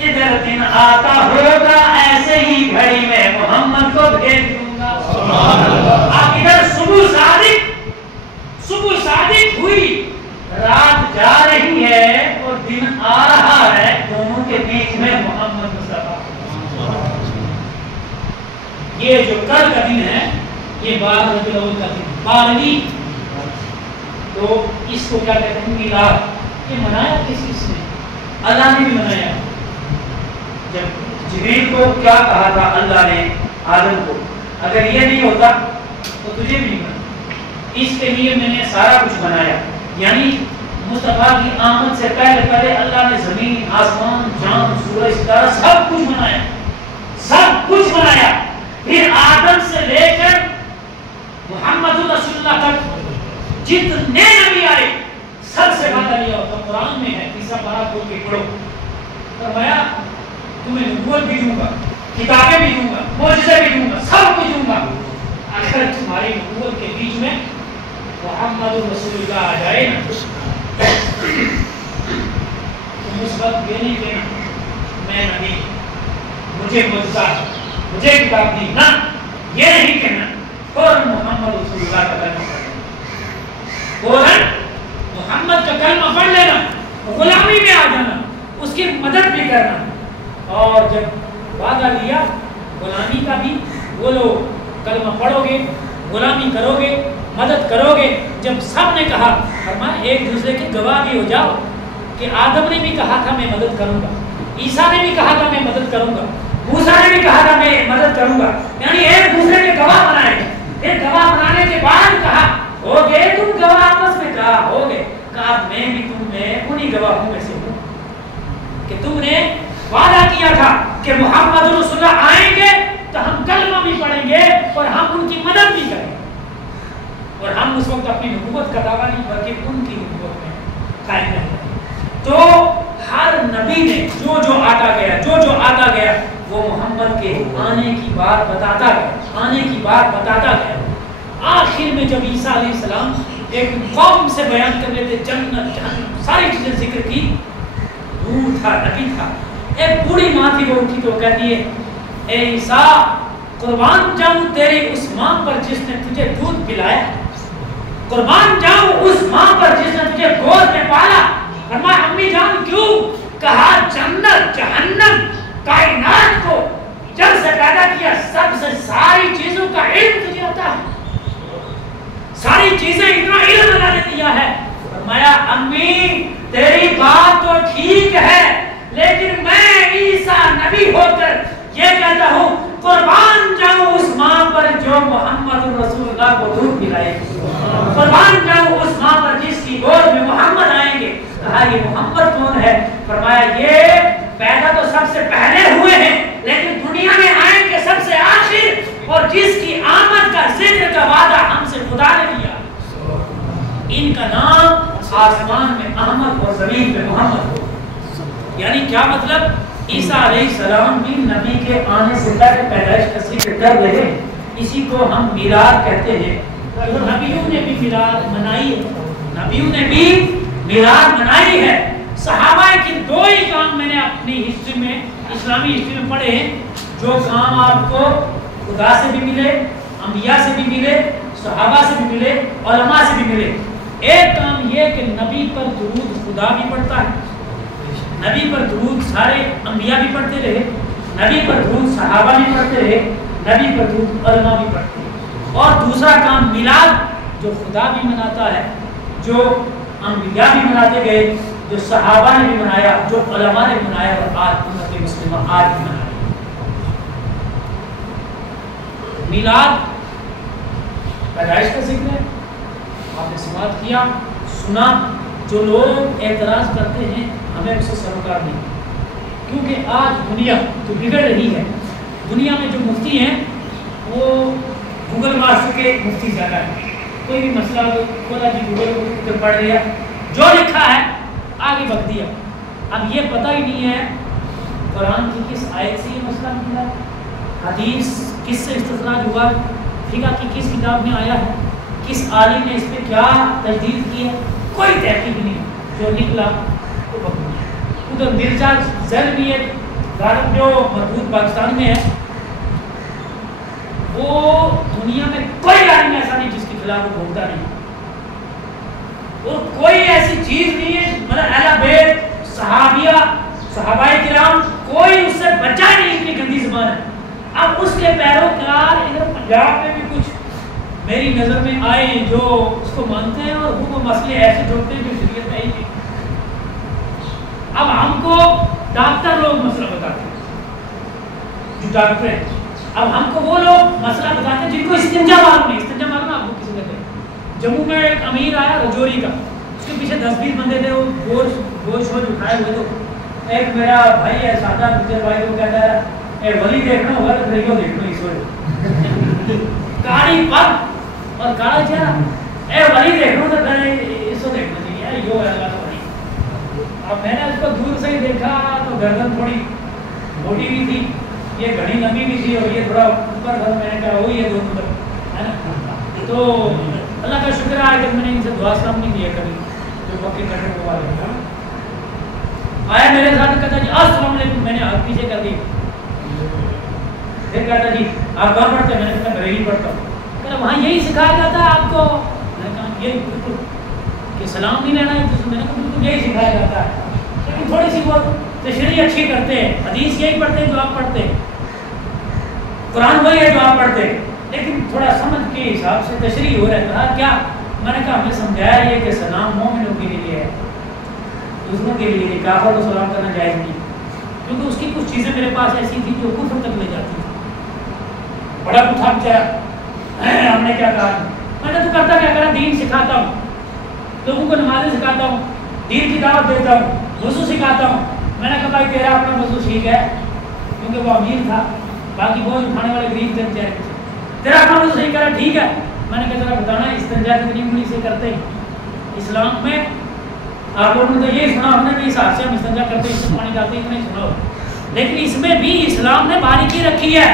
ادھر دن آتا ہوگا, ایسے ہی گھڑی میں محمد کو بھیج دوں گا. اب ادھر صبح صادق ہوئی, رات جا رہی ہے اور دن آ رہا ہے, دونوں کے بیچ میں محمد مصطفیٰ. یہ جو کل کا دن ہے یہ 12 ربیع الاول کا دن, 12ویں, تو اس کو کیا کہتے ہیں میلاد. یہ منایا کس چیز نے؟ اللہ نے بھی منایا. جب جبریل کو کیا کہا تھا اللہ نے آدم کو, اگر یہ نہیں ہوتا تو تجھے بھی نہیں بنا, اس کے لیے میں نے سارا کچھ بنایا. یعنی مصطفیٰ کی آمد سے پہلے اللہ نے زمین, آسمان, چاند, سورج, ستارہ سب کچھ بنایا, سب کچھ بنایا. پھر آدم سے لے کر محمد رسول اللہ تک جتنے نبی آئے سب سے وعدہ لیا ہوتا. قرآن میں ہے, تیسرا پارہ کھول کے پڑھو. فرمایا تمہیں نبوت بھی دوں گا, کتابیں بھی دوں گا, معجزے بھی دوں گا, سب کچھ دوں گا, اگر تمہاری نبوت کے بیچ میں محمد رسول اللہ آ جائے نا, تم اس وقت یہ نہیں کہنا میں نبی, مجھے معجزہ, مجھے کتاب دی, نہ یہ نہیں کہنا. فوراً محمد رسول اللہ کا کلمہ پڑھ لینا, فوراً محمد کا کلمہ پڑھ لینا, غلامی میں آ جانا, اس کی مدد بھی کرنا. اور جب وعدہ لیا غلامی کا بھی, وہ لوگ کلمہ پڑھو گے, غلامی کرو گے, مدد کرو گے. جب سب نے کہا, فرمایا ایک دوسرے کے گواہ بھی ہو جاؤ کہ آدم نے بھی کہا تھا میں مدد کروں گا, عیسیٰ نے بھی کہا تھا میں مدد کروں گا, موسیٰ نے بھی کہا تھا میں مدد کروں گا. یعنی ایک دوسرے کے گواہ بنائے. پھر گواہ بنانے کے بعد کہا ہو گئے تم گواہ, آپس میں کہا ہو گئے, کہا میں بھی تم میں انہی گواہوں میں سے ہوں کہ تم نے وعدہ کیا تھا کہ محمد رسول اللہ آئیں گے تو ہم کلمہ بھی پڑھیں گے اور ہم ان کی مدد بھی کریں گے. اور ہم اس وقت اپنی نبوت کا دعویٰ نہیں بلکہ ان کی نبوت میں قائم رہیں. تو ہر نبی نے جو جو آتا گیا وہ محمد کے آنے کی بات بتاتا گیا, آخر میں جب عیسیٰ علیہ السلام ایک قوم سے بیان کر رہے تھے, جنت جہنم ساری چیزیں ذکر کی, نور تھا, نبی تھا. ایک بوڑھی ماں تھی, وہ اٹھی تو کہتی ہے اے عیسیٰ قربان جاؤں تیری اس ماں پر جس نے تجھے دودھ پلایا, قربان جاؤں اس ماں پر جس نے تجھے گود میں پالا. فرمایا امی جان کیوں؟ کہا جنت جہنم کائنات کو جب سے پیدا کیا سب سے ساری چیزوں کا علم تجھے آتا ہے, ساری چیزیں اتنا علم اللہ نے دیا ہے. فرمایا امی تیری بات تو ٹھیک ہے, لیکن میں عیسیٰ نبی ہو کر یہ کہتا ہوں قربان جاؤں اس ماں پر جو محمد رسول اللہ کو دودھ پلائے, قربان جاؤں اس ماں پر جس کی گود میں محمد آئیں گے. کہا یہ محمد کون ہے؟ فرمایا یہ پیدا تو سب سے پہلے ہوئے ہیں لیکن دنیا میں آئیں گے سب سے آخر, اور جس کی آمد کا ذکر کا وعدہ ہم سے خدا نے دیا. ان کا نام آسمان میں احمد اور زمین میں محمد ہو. یعنی کیا مطلب؟ عیسیٰ علیہ السلام بھی نبی کے آنے سے پہلے پیدائش کا ذکر کر رہے ہیں. اسی کو ہم میلاد کہتے ہیں. نبیوں نے بھی میلاد منائی ہے, نبیوں نے بھی میلاد منائی ہے. صحابہ کی دو ہی کام میں نے اپنی ہسٹری اسلامی ہسٹری میں پڑھے ہیں جو کام آپ کو خدا سے بھی ملے, انبیاء سے بھی ملے, صحابہ سے بھی ملے, علماء سے بھی ملے. ایک کام یہ کہ نبی پر درود خدا بھی پڑھتا ہے, نبی پر درود سارے انبیاء بھی پڑھتے رہے, نبی پر درود صحابہ بھی پڑھتے رہے, نبی پر درود علماء بھی پڑھتے رہے. اور دوسرا کام میلاد جو خدا بھی مناتا ہے, جو انبیاء بھی مناتے گئے, جو صحابہ نے بھی منایا, جو علماء نے منایا, اور آج امت مسلمہ آج بھی منایا. میلاد پیدائش کا ذکر ہے, آپ نے سماعت کیا, سنا. جو لوگ اعتراض کرتے ہیں ہمیں اسے سروکار نہیں, کیونکہ آج دنیا جو بگڑ رہی ہے, دنیا میں جو مفتی ہیں وہ گوگل ماسٹر کے مفتی زیادہ ہیں. کوئی بھی مسئلہ کھولا جی گوگل پہ پڑھ لیا, جو لکھا ہے آگے بڑھ دیا. اب یہ پتہ ہی نہیں ہے قرآن کی کس آیت سے یہ مسئلہ نکلا, حدیث کس سے استخراج ہوا, فقہ کی کس کتاب میں آیا ہے, کس عالم نے اس پہ کیا تجدید کی ہے, کوئی تحقیق نہیں. جو نکلا وہ بکواس. ادھر مرزا زر بھی ایک غالب جو مربوط پاکستان میں ہے, وہ دنیا میں کوئی عالم ایسا نہیں جس کے خلاف وہ بولتا نہیں, اور کوئی ایسی چیز نہیں ہے مطلب اہل بیت صحابیہ صحابہ کرام کوئی اس سے بچا نہیں. اتنی گندی زبان ہے. اب اس کے پیروکار ادھر پنجاب میں بھی کچھ میری نظر میں آئے جو اس کو مانتے ہیں, اور وہ مسئلے ایسے جوڑتے ہیں جو شریعت میں ہی نہیں. اب ہم کو ڈاکٹر لوگ مسئلہ بتاتے ہیں, جو ڈاکٹر ہیں, اب ہم کو وہ لوگ مسئلہ بتاتے ہیں جن کو استنجا معلوم نہیں. استنجا معلوم آپ کو کسی کہتے ہیں؟ جموں میں ایک امیر آیا رجوری کا, اس کے پیچھے 10-20 بندے تھے, وہ گوشت اٹھائے ہوئے. تو ایک میرا بھائی ہے سادہ گجر بھائی, وہ کہتا ہے اے ولی دیکھنا ہوگا تو بھائیوں دیکھنا اس وقت کاڑی پگ اور کاڑا چہرہ, اے ولی دیکھنا تو پھر اس کو دیکھنا چاہیے یو ہے اللہ کا ولی. اب میں نے اس کو دور سے ہی دیکھا تو گردن تھوڑی موٹی بھی تھی, یہ گھڑی لمبی بھی تھی, اور یہ تھوڑا اوپر تھا. میں نے کہا وہی ہے دو نمبر ہے نا. تو اللہ کا شکر ہے جب میں نے ان سے دعا سلام نہیں دیا کبھی, جو پکے کٹے وہ والے آیا میرے ساتھ, کہتا جی السلام علیکم. میں نے ہاتھ پیچھے کر دی, پھر کہتا جی آپ کہاں پڑھتے ہیں؟ میں نے کہا بریلی پڑھتا ہوں. کہا وہاں یہی سکھایا جاتا ہے آپ کو؟ میں نے کہا یہی بالکل کہ سلام نہیں لینا ہے. میں نے کہا بالکل یہی سکھایا جاتا ہے, لیکن تھوڑی سی وہ تشریح اچھی کرتے ہیں. حدیث یہی پڑھتے ہیں جو آپ پڑھتے ہیں, قرآن وہی ہے جو آپ پڑھتے ہیں, لیکن تھوڑا سمجھ کے حساب سے تشریح ہو رہا ہے. کیا میں نے کہا ہمیں سمجھایا یہ کہ سلام مومنوں کے لیے ہے, دوسروں کے لیے کافر کو سلام کرنا جائز نہیں, کیونکہ اس کی کچھ چیزیں میرے پاس ایسی تھی جو کفر تک لے جاتی تھی. بڑا کچھ تھک گیا, ہم نے کیا کہا, میں نے تو کرتا کیا کرا, دین سکھاتا ہوں, لوگوں کو نمازیں سکھاتا ہوں, دین کی دعوت دیتا ہوں, وضو سکھاتا ہوں. میں نے کہا بھائی تیرا اپنا وضو ٹھیک ہے, کیونکہ وہ امیر تھا, باقی بوجھ اٹھانے والے غریب تھے بیچارے, تیرا اپنا وضو صحیح کرا ٹھیک ہے. میں نے کہا ذرا بتانا استنجا کتنی انگلی سے کرتے ہیں اسلام میں؟ آپ لوگوں نے تو یہی سنا ہم نے بھی اس ہاتھ سے ہم استنجا کرتے ہیں, اس سے پانی ڈالتے ہیں, اتنا ہی سنا ہو. لیکن اس میں بھی اسلام نے باریکی رکھی ہے.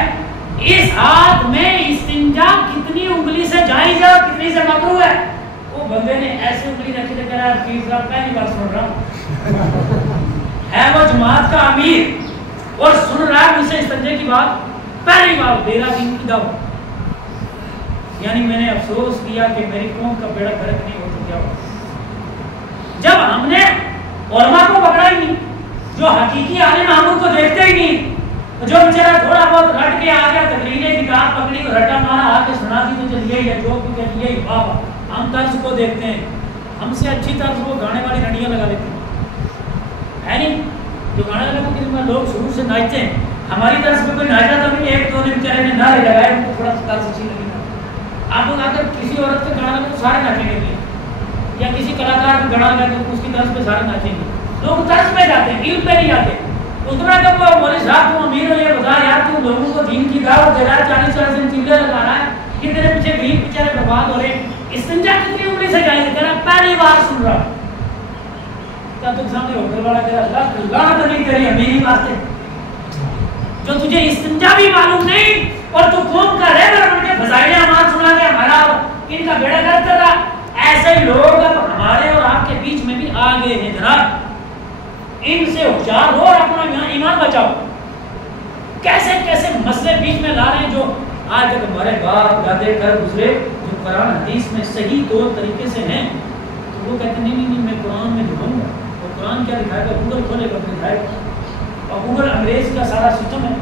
اس ہاتھ میں استنجا کتنی انگلی سے جائز ہے اور کتنی سے مکروہ ہے. وہ بندے نے ایسے انگلی رکھی تھی, کہہ رہا ہے پیر صاحب پہلی بار سن رہا ہوں, ہے وہ جماعت کا امیر اور سن رہا ہے مجھ سے استنجے کی بات پہلی بار, میرا دین کی دعوت. یعنی میں نے افسوس کیا کہ میری قوم کا بیڑا غرق نہیں ہو تو کیا ہو. جب ہم نے علماء کو پکڑا ہی نہیں, جو حقیقی عالم ہم ان کو دیکھتے ہی نہیں, جو بیچارہ تھوڑا بہت رٹ کے آ گیا, تقریریں کی کتاب پکڑی کو رٹا مارا آ کے سنا دی تو چل یہی ہے, جو بھی کہتی یہی بابا. ہم طرز کو دیکھتے ہیں, ہم سے اچھی طرز وہ گانے والی رنڈیاں لگا دیتے ہیں, ہے نہیں جو گانے لگا کے لوگ شروع سے ناچتے ہیں. ہماری طرز پہ کوئی ناچا تو نہیں, ایک دو نے بیچارے نے نعرے لگائے, ان کو تھوڑا سا طرز اچھی لگی. آپ لوگ اگر کسی عورت پہ گانا لگا تو سارے ناچیں گے, یا کسی کلاکار پہ گانا لگا تو اس کی طرز پہ سارے ناچیں گے. لوگ طرز پہ جاتے ہیں, دل پہ نہیں جاتے. اس دوران جب وہ مولوی صاحب تم امیر ہو, یہ بتا یار تم لوگوں کو دین کی دعوت دے رہا ہے, 40 دن چیلے لگا رہا ہے, کہ تیرے پیچھے غریب بیچارے برباد ہو رہے ہیں, استنجا کتنی انگلی سے جائے, تیرا پہلی بار سن رہا. کیا تم سامنے ہوٹل والا کہہ رہا اللہ تو نہیں تیری امیری واسطے, جو تجھے استنجا بھی معلوم نہیں اور تو قوم کا رہبر بن کے فضائل اعمال سنا کے ہمارا ان کا بیڑا گرک کر رہا. ایسے لوگ اب ہمارے اور آپ کے بیچ میں بھی آ گئے ہیں. جناب ان سے ہوشیار ہو اور اپنا ایمان بچاؤ. कैसे कैसे मसले बीच में ला रहे हैं जो आज तक हमारे बाप दादे कर गुजरे, जो कुरान हदीस में सही तौर तरीके से हैं, तो वो कहते नहीं, मैं कुरान में ढूंढूंगा। और कुरान क्या दिखाएगा? गूगल खोलेगा तो दिखाएगा। और गूगल अंग्रेज का सारा सिस्टम है,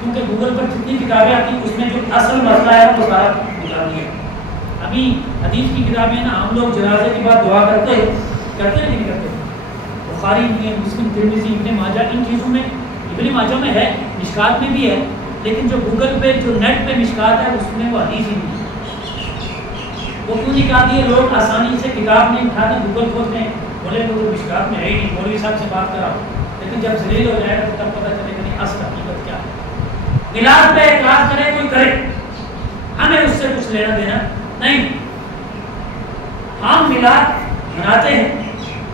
क्योंकि गूगल पर जितनी किताबें आती हैं उसमें जो असल मसला है वो सारा निकाल दिया। अभी हदीस की किताबें ना, हम लोग जनाजे के बाद दुआ करते नहीं करते? बुखारी में, मुस्लिम, तिरमिज़ी, इब्न माजा, इन चीज़ों में, इब्न माजा में है, मिशकात में भी है, लेकिन जो गूगल पे जो नेट पे मिशकात है उसमें वो हदीस ही नहीं है। वो क्यों निकालती है? लोग आसानी से किताब नहीं उठाते, गूगल खोलते हैं, बोले तो वो मिशकात में है ही नहीं, मौलवी साहब से बात कराओ। लेकिन जब जलील हो जाएगा तो तब पता चलेगा नहीं असल हकीकत क्या है। मिलाद पे इतराज करे कोई करे, हमें उससे कुछ लेना देना नहीं। हम मिलाद मनाते हैं,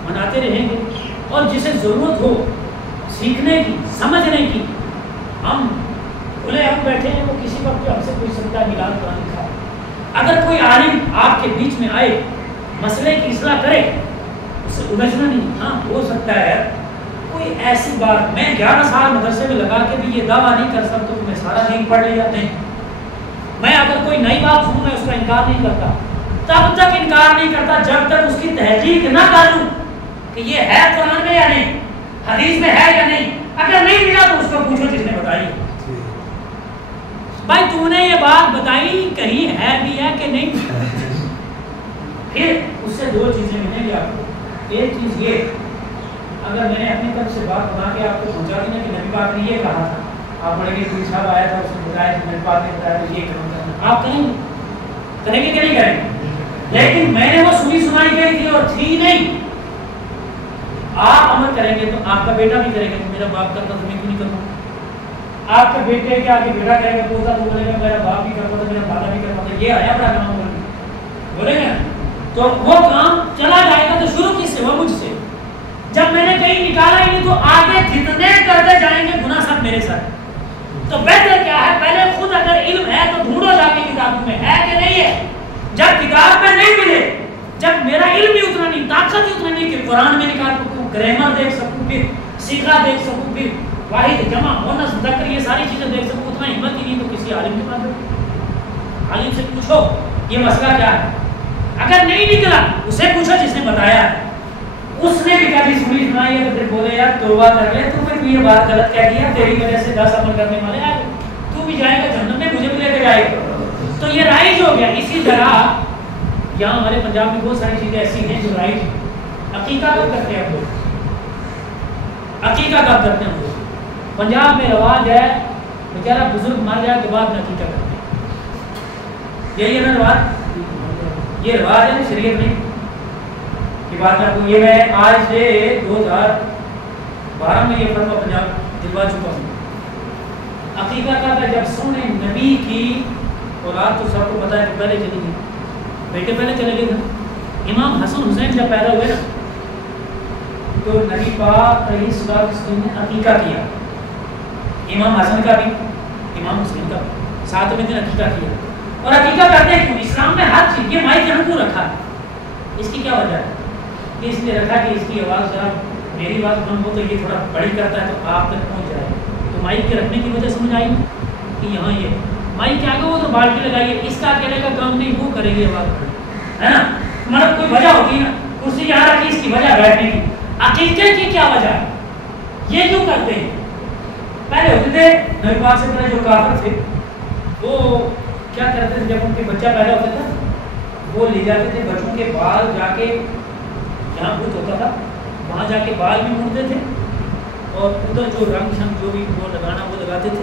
मनाते रहेंगे, और जिसे ज़रूरत हो सीखने की, समझने की, हम खुले हम बैठे हैं, वो किसी वक्त हमसे पूछ सकता है मिलाद कुरान लिखा है। अगर कोई आलिम आपके बीच में आए, मसले की इस्लाह करे, उससे उलझना नहीं। हाँ, हो सकता है कोई ऐसी बात, मैं 11 साल मदरसे में लगा के भी ये दावा नहीं कर सकता तो मैं सारा दीन पढ़ लिया नहीं। मैं अगर कोई नई बात सुनूं, मैं उसका इनकार नहीं करता, तब तक इनकार नहीं करता जब तक उसकी तहकीक ना कर लूं कि ये है कुरान में या नहीं, हदीस में है या नहीं। अगर नहीं मिला तो उसको पूछो जिसने बताई, भाई तूने ये बात बताई, कहीं है भी है कि नहीं। फिर उससे दो चीजें मिलेंगी आपको। एक चीज ये, अगर मैंने अपनी तरफ से बात बना के आपको पहुंचा दी ना कि नबी पाक ने ये कहा था, आप बोलेंगे कोई साहब आया था उसने बताया कि नबी पाक ने बताया तो ये करना, आप करेंगे कि नहीं करेंगे? लेकिन मैंने वो सुनी सुनाई गई थी और थी नहीं। आप अमल करेंगे तो आपका बेटा भी करेगा, तो मेरा बाप करता तो मैं क्यों नहीं करूँगा? आपका बेटे के आगे बेटा करेगा, पोता तो बोलेगा मेरा बाप भी करता था, मेरा दादा भी करता था, ये आया बड़ा काम बोलेगा, तो वो काम चला जाएगा। तो शुरू किससे? वो मुझसे। जब मैंने कहीं निकाला ही नहीं तो आगे जितने करते जाएंगे गुनाह सब मेरे साथ। तो बेहतर क्या है, पहले खुद अगर इल्म है तो ढूंढो जाके किताबों में है कि नहीं है। जब किताब में नहीं मिले, जब मेरा इल्म ही उतना नहीं, ताकत ही उतना नहीं कि कुरान में निकाल सकूं, ग्रामर देख सकूं, फिर सीखा देख सकूं, फिर वाहिद जमा मुअन्नस मुज़क्कर ये सारी चीजें देख सकूं, उतना हिम्मत ही नहीं तो किसी आलिम के पास जाओ, आलिम से पूछो ये मसला क्या है। अगर नहीं निकला उसे पूछो जिसने बताया है, उसने भी कभी सुनी सुनाई है तो फिर बोले यार तौबा कर ले, तू फिर ये बात गलत कह दिया, तेरी वजह से 10 अमल करने वाले आ गए, तू भी जाएगा जन्नत में, मुझे भी लेके जाएगा। तो ये राइज हो गया। इसी तरह यहाँ हमारे पंजाब में बहुत सारी चीजें ऐसी हैं जो राइज। अकीका कब करते हैं हम लोग? अकीका कब करते हैं हम लोग? पंजाब में रवाज है बेचारा बुजुर्ग मर जाए तो बाद में अकीका करते हैं, यही है ना रवाज? ये रवाज है शरीयत में की बात आपको ये मैं आज से 2012 में ये फतवा पंजाब दिलवा चुका हूँ। अकीका का जब सोने नबी की औलाद तो सबको पता है कि पहले चली गई, बेटे पहले चले गए थे। इमाम हसन हुसैन जब पैदा हुए ना तो नबी पाक ने अकीका किया, इमाम हसन का भी इमाम हुसैन का साथ में दिन अकीका किया। और अकीका करते हैं क्यों? इस्लाम में हर चीज, ये माइक यहाँ क्यों रखा है, इसकी क्या वजह है? कि इसलिए रखा कि इसकी आवाज़ जरा मेरी बात कम हो तो ये थोड़ा बड़ी करता है तो आप तक पहुँच जाए। तो माइक के रखने की वजह समझ आई कि यहाँ ये माइक क्या हो तो बाल्टी लगाइए, इसका अकेले का काम नहीं, वो करेगी आवाज़, है ना? मतलब कोई वजह होती है ना, कुर्सी यहाँ रखी इसकी वजह बैठने की। अकीके की क्या वजह है? ये क्यों करते हैं? पहले होते थे नबी पाक से पहले जो काफिर थे वो क्या करते थे, जब उनके बच्चा पैदा होता था वो ले जाते थे बच्चों के बाल, जाके जहाँ भूत होता था वहाँ जाके बाल भी मूड़ते थे और उधर जो रंग शंग जो भी वो लगाना वो लगाते थे,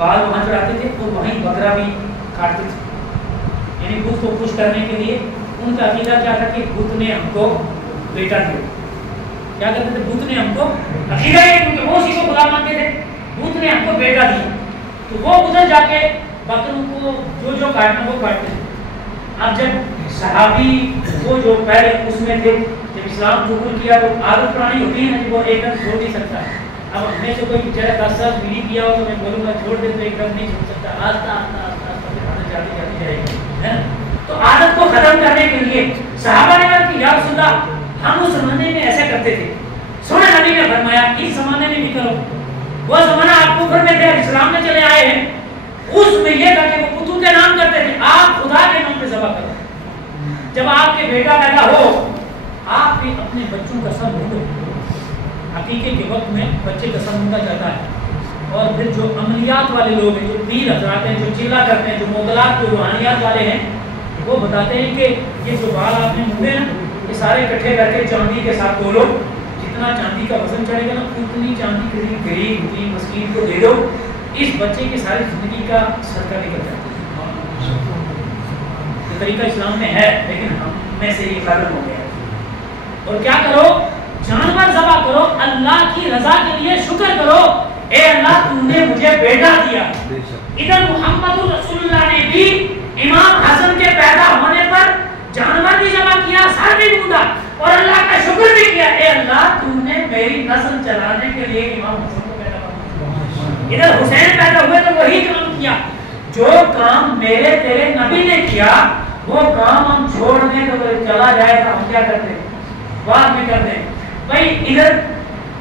बाल वहाँ चढ़ाते थे और वहीं बकरा भी काटते थे। यानी भूत को खुश करने के लिए उनका अकीदा क्या था कि भूत ने हमको बेटा दिया। क्या करते थे? भूत ने हमको, अकीदा ये क्योंकि वो उसी को खुदा मानते थे, भूत ने हमको बेटा दिया। तो वो उधर जाके बकरों को जो काटना वो काटते थे। अब जब सहाबी वो जो पहले उसमें थे, जब इस्लाम कबूल किया तो आदत पुरानी होती है ना कि वो एकदम छोड़ नहीं सकता। अब हमें से कोई बेचारा 10 साल पीढ़ी किया हो तो मैं बोलूँगा छोड़ दे तो एकदम नहीं छोड़ सकता, आस्ता आस्ता आस्ता आस्ता फिर आदत जाती जाएगी, है ना? तो आदत को खत्म करने के लिए सहाबा ने कहा कि या रसूलल्लाह हम उस ज़माने में ऐसा करते थे, सोने नबी ने फरमाया इस ज़माने में भी करो। وہ زمانہ آپ کفر میں تھے، اسلام میں چلے آئے ہیں، اس میں یہ تھا کہ وہ بتوں کے نام کرتے تھے، آپ خدا کے نام پہ ذبح کرو۔ جب آپ کے بیٹا پیدا ہو، آپ بھی اپنے بچوں کا سب ڈھونڈو۔ عقیقے کے وقت میں بچے کا سب ڈھونڈا جاتا ہے، اور پھر جو عملیات والے لوگ ہیں، جو پیر حضرات ہیں، جو چلا کرتے ہیں، جو معضلات، جو روحانیات والے ہیں، وہ بتاتے ہیں کہ یہ جو بال آپ نے ڈھونڈے نا، یہ سارے اکٹھے کر کے چاندی کے ساتھ تولو، جتنا چاندی کا وزن چڑھے گا نا اتنی چاندی غریب اتنی مسکین کو دے دو، اس بچے کی ساری زندگی کا صدقہ نکل جاتا ہے۔ یہ طریقہ اسلام میں ہے، لیکن ہم میں سے یہ ختم ہو گیا۔ اور کیا کرو؟ جانور ذبح کرو، اللہ کی رضا کے لیے شکر کرو، اے اللہ تم نے مجھے بیٹا دیا۔ ادھر محمد رسول اللہ نے بھی امام حسن کے پیدا ہونے پر جانور بھی ذبح کیا، سر بھی موندا، اور اللہ کا شکر بھی کیا، اے اللہ تم نے میری نسل چلانے کے لیے امام حسن کو پیدا کیا۔ ادھر حسین پیدا ہوئے تو وہی کام کیا، جو کام میرے تیرے نبی نے کیا وہ کام ہم چھوڑنے کو چلا جائے تو ہم کیا کرتے ہیں؟ بعد میں کرتے ہیں۔ بھائی ادھر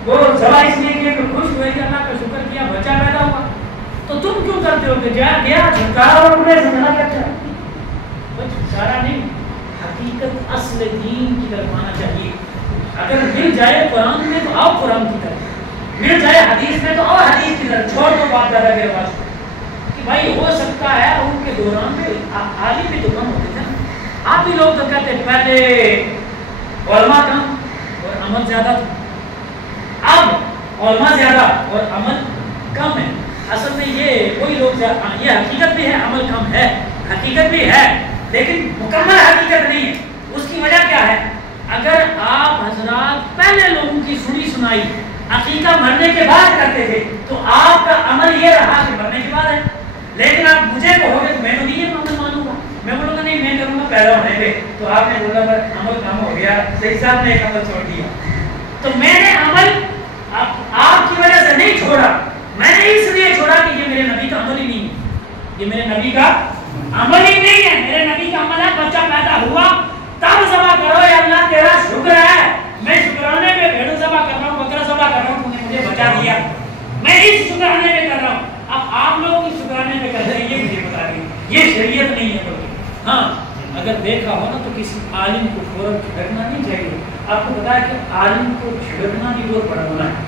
وہ ذبح اس لیے کہ خوش ہوئے کہ اللہ کا شکر کیا بچہ پیدا ہوا، تو تم کیوں کرتے ہو کہ گیا جھنکارا اور انہیں سمجھنا کیا وہ جھنکارا نہیں، حقیقت اصل دین کی طرف آنا چاہیے۔ اگر مل جائے قرآن میں تو آؤ قرآن کی طرف، مل جائے حدیث میں تو آؤ حدیث کی طرف، چھوڑ دو بات دادا کے رواج کہ بھائی ہو سکتا ہے ان کے دوران میں عالم بھی تو کم ہوتے تھے، آپ بھی لوگ تو کہتے ہیں پہلے علماء کم اور عمل زیادہ تھا، اب علماء زیادہ اور عمل کم ہے۔ اصل میں یہ وہی لوگ یہ حقیقت بھی ہے، عمل کم ہے، حقیقت بھی ہے لیکن مکمل حقیقت نہیں ہے۔ اس کی وجہ کیا ہے؟ اگر آپ حضرات پہلے لوگوں کی سنی سنائی عقیقہ مرنے کے بعد کرتے تھے تو آپ کا عمل یہ رہا کہ مرنے کے بعد ہے، لیکن آپ مجھے کہو گے تو میں تو نہیں یہ عمل مانوں گا، میں بولوں گا نہیں میں کروں گا پیدا ہونے پہ، تو آپ نے بولا عمل کم ہو گیا، صحیح صاحب نے ایک عمل چھوڑ دیا، تو میں نے عمل آپ کی وجہ سے نہیں چھوڑا، میں نے اس لیے چھوڑا کہ یہ میرے نبی کا عمل ہی نہیں ہے، یہ میرے نبی کا عمل ہی نہیں ہے، میرے نبی کا عمل ہے بچہ پیدا ہوا تب ذبح کرو، یا اللہ تیرا شکر ہے میں شکرانے پہ بھیڑ ذبح کر رہا ہوں، بکرا ذبح کر رہا ہوں، تم نے مجھے بچا دیا، میں اس شکرانے پہ کر رہا ہوں۔ اب آپ لوگ اس شکرانے پہ کر رہے ہیں، یہ مجھے بتا دیں، یہ شریعت نہیں ہے۔ بلکہ ہاں اگر دیکھا ہو نا تو کسی عالم کو فوراً جھڑکنا نہیں چاہیے۔ آپ کو پتا ہے کہ عالم کو جھڑکنا بھی بہت بڑا گناہ ہے۔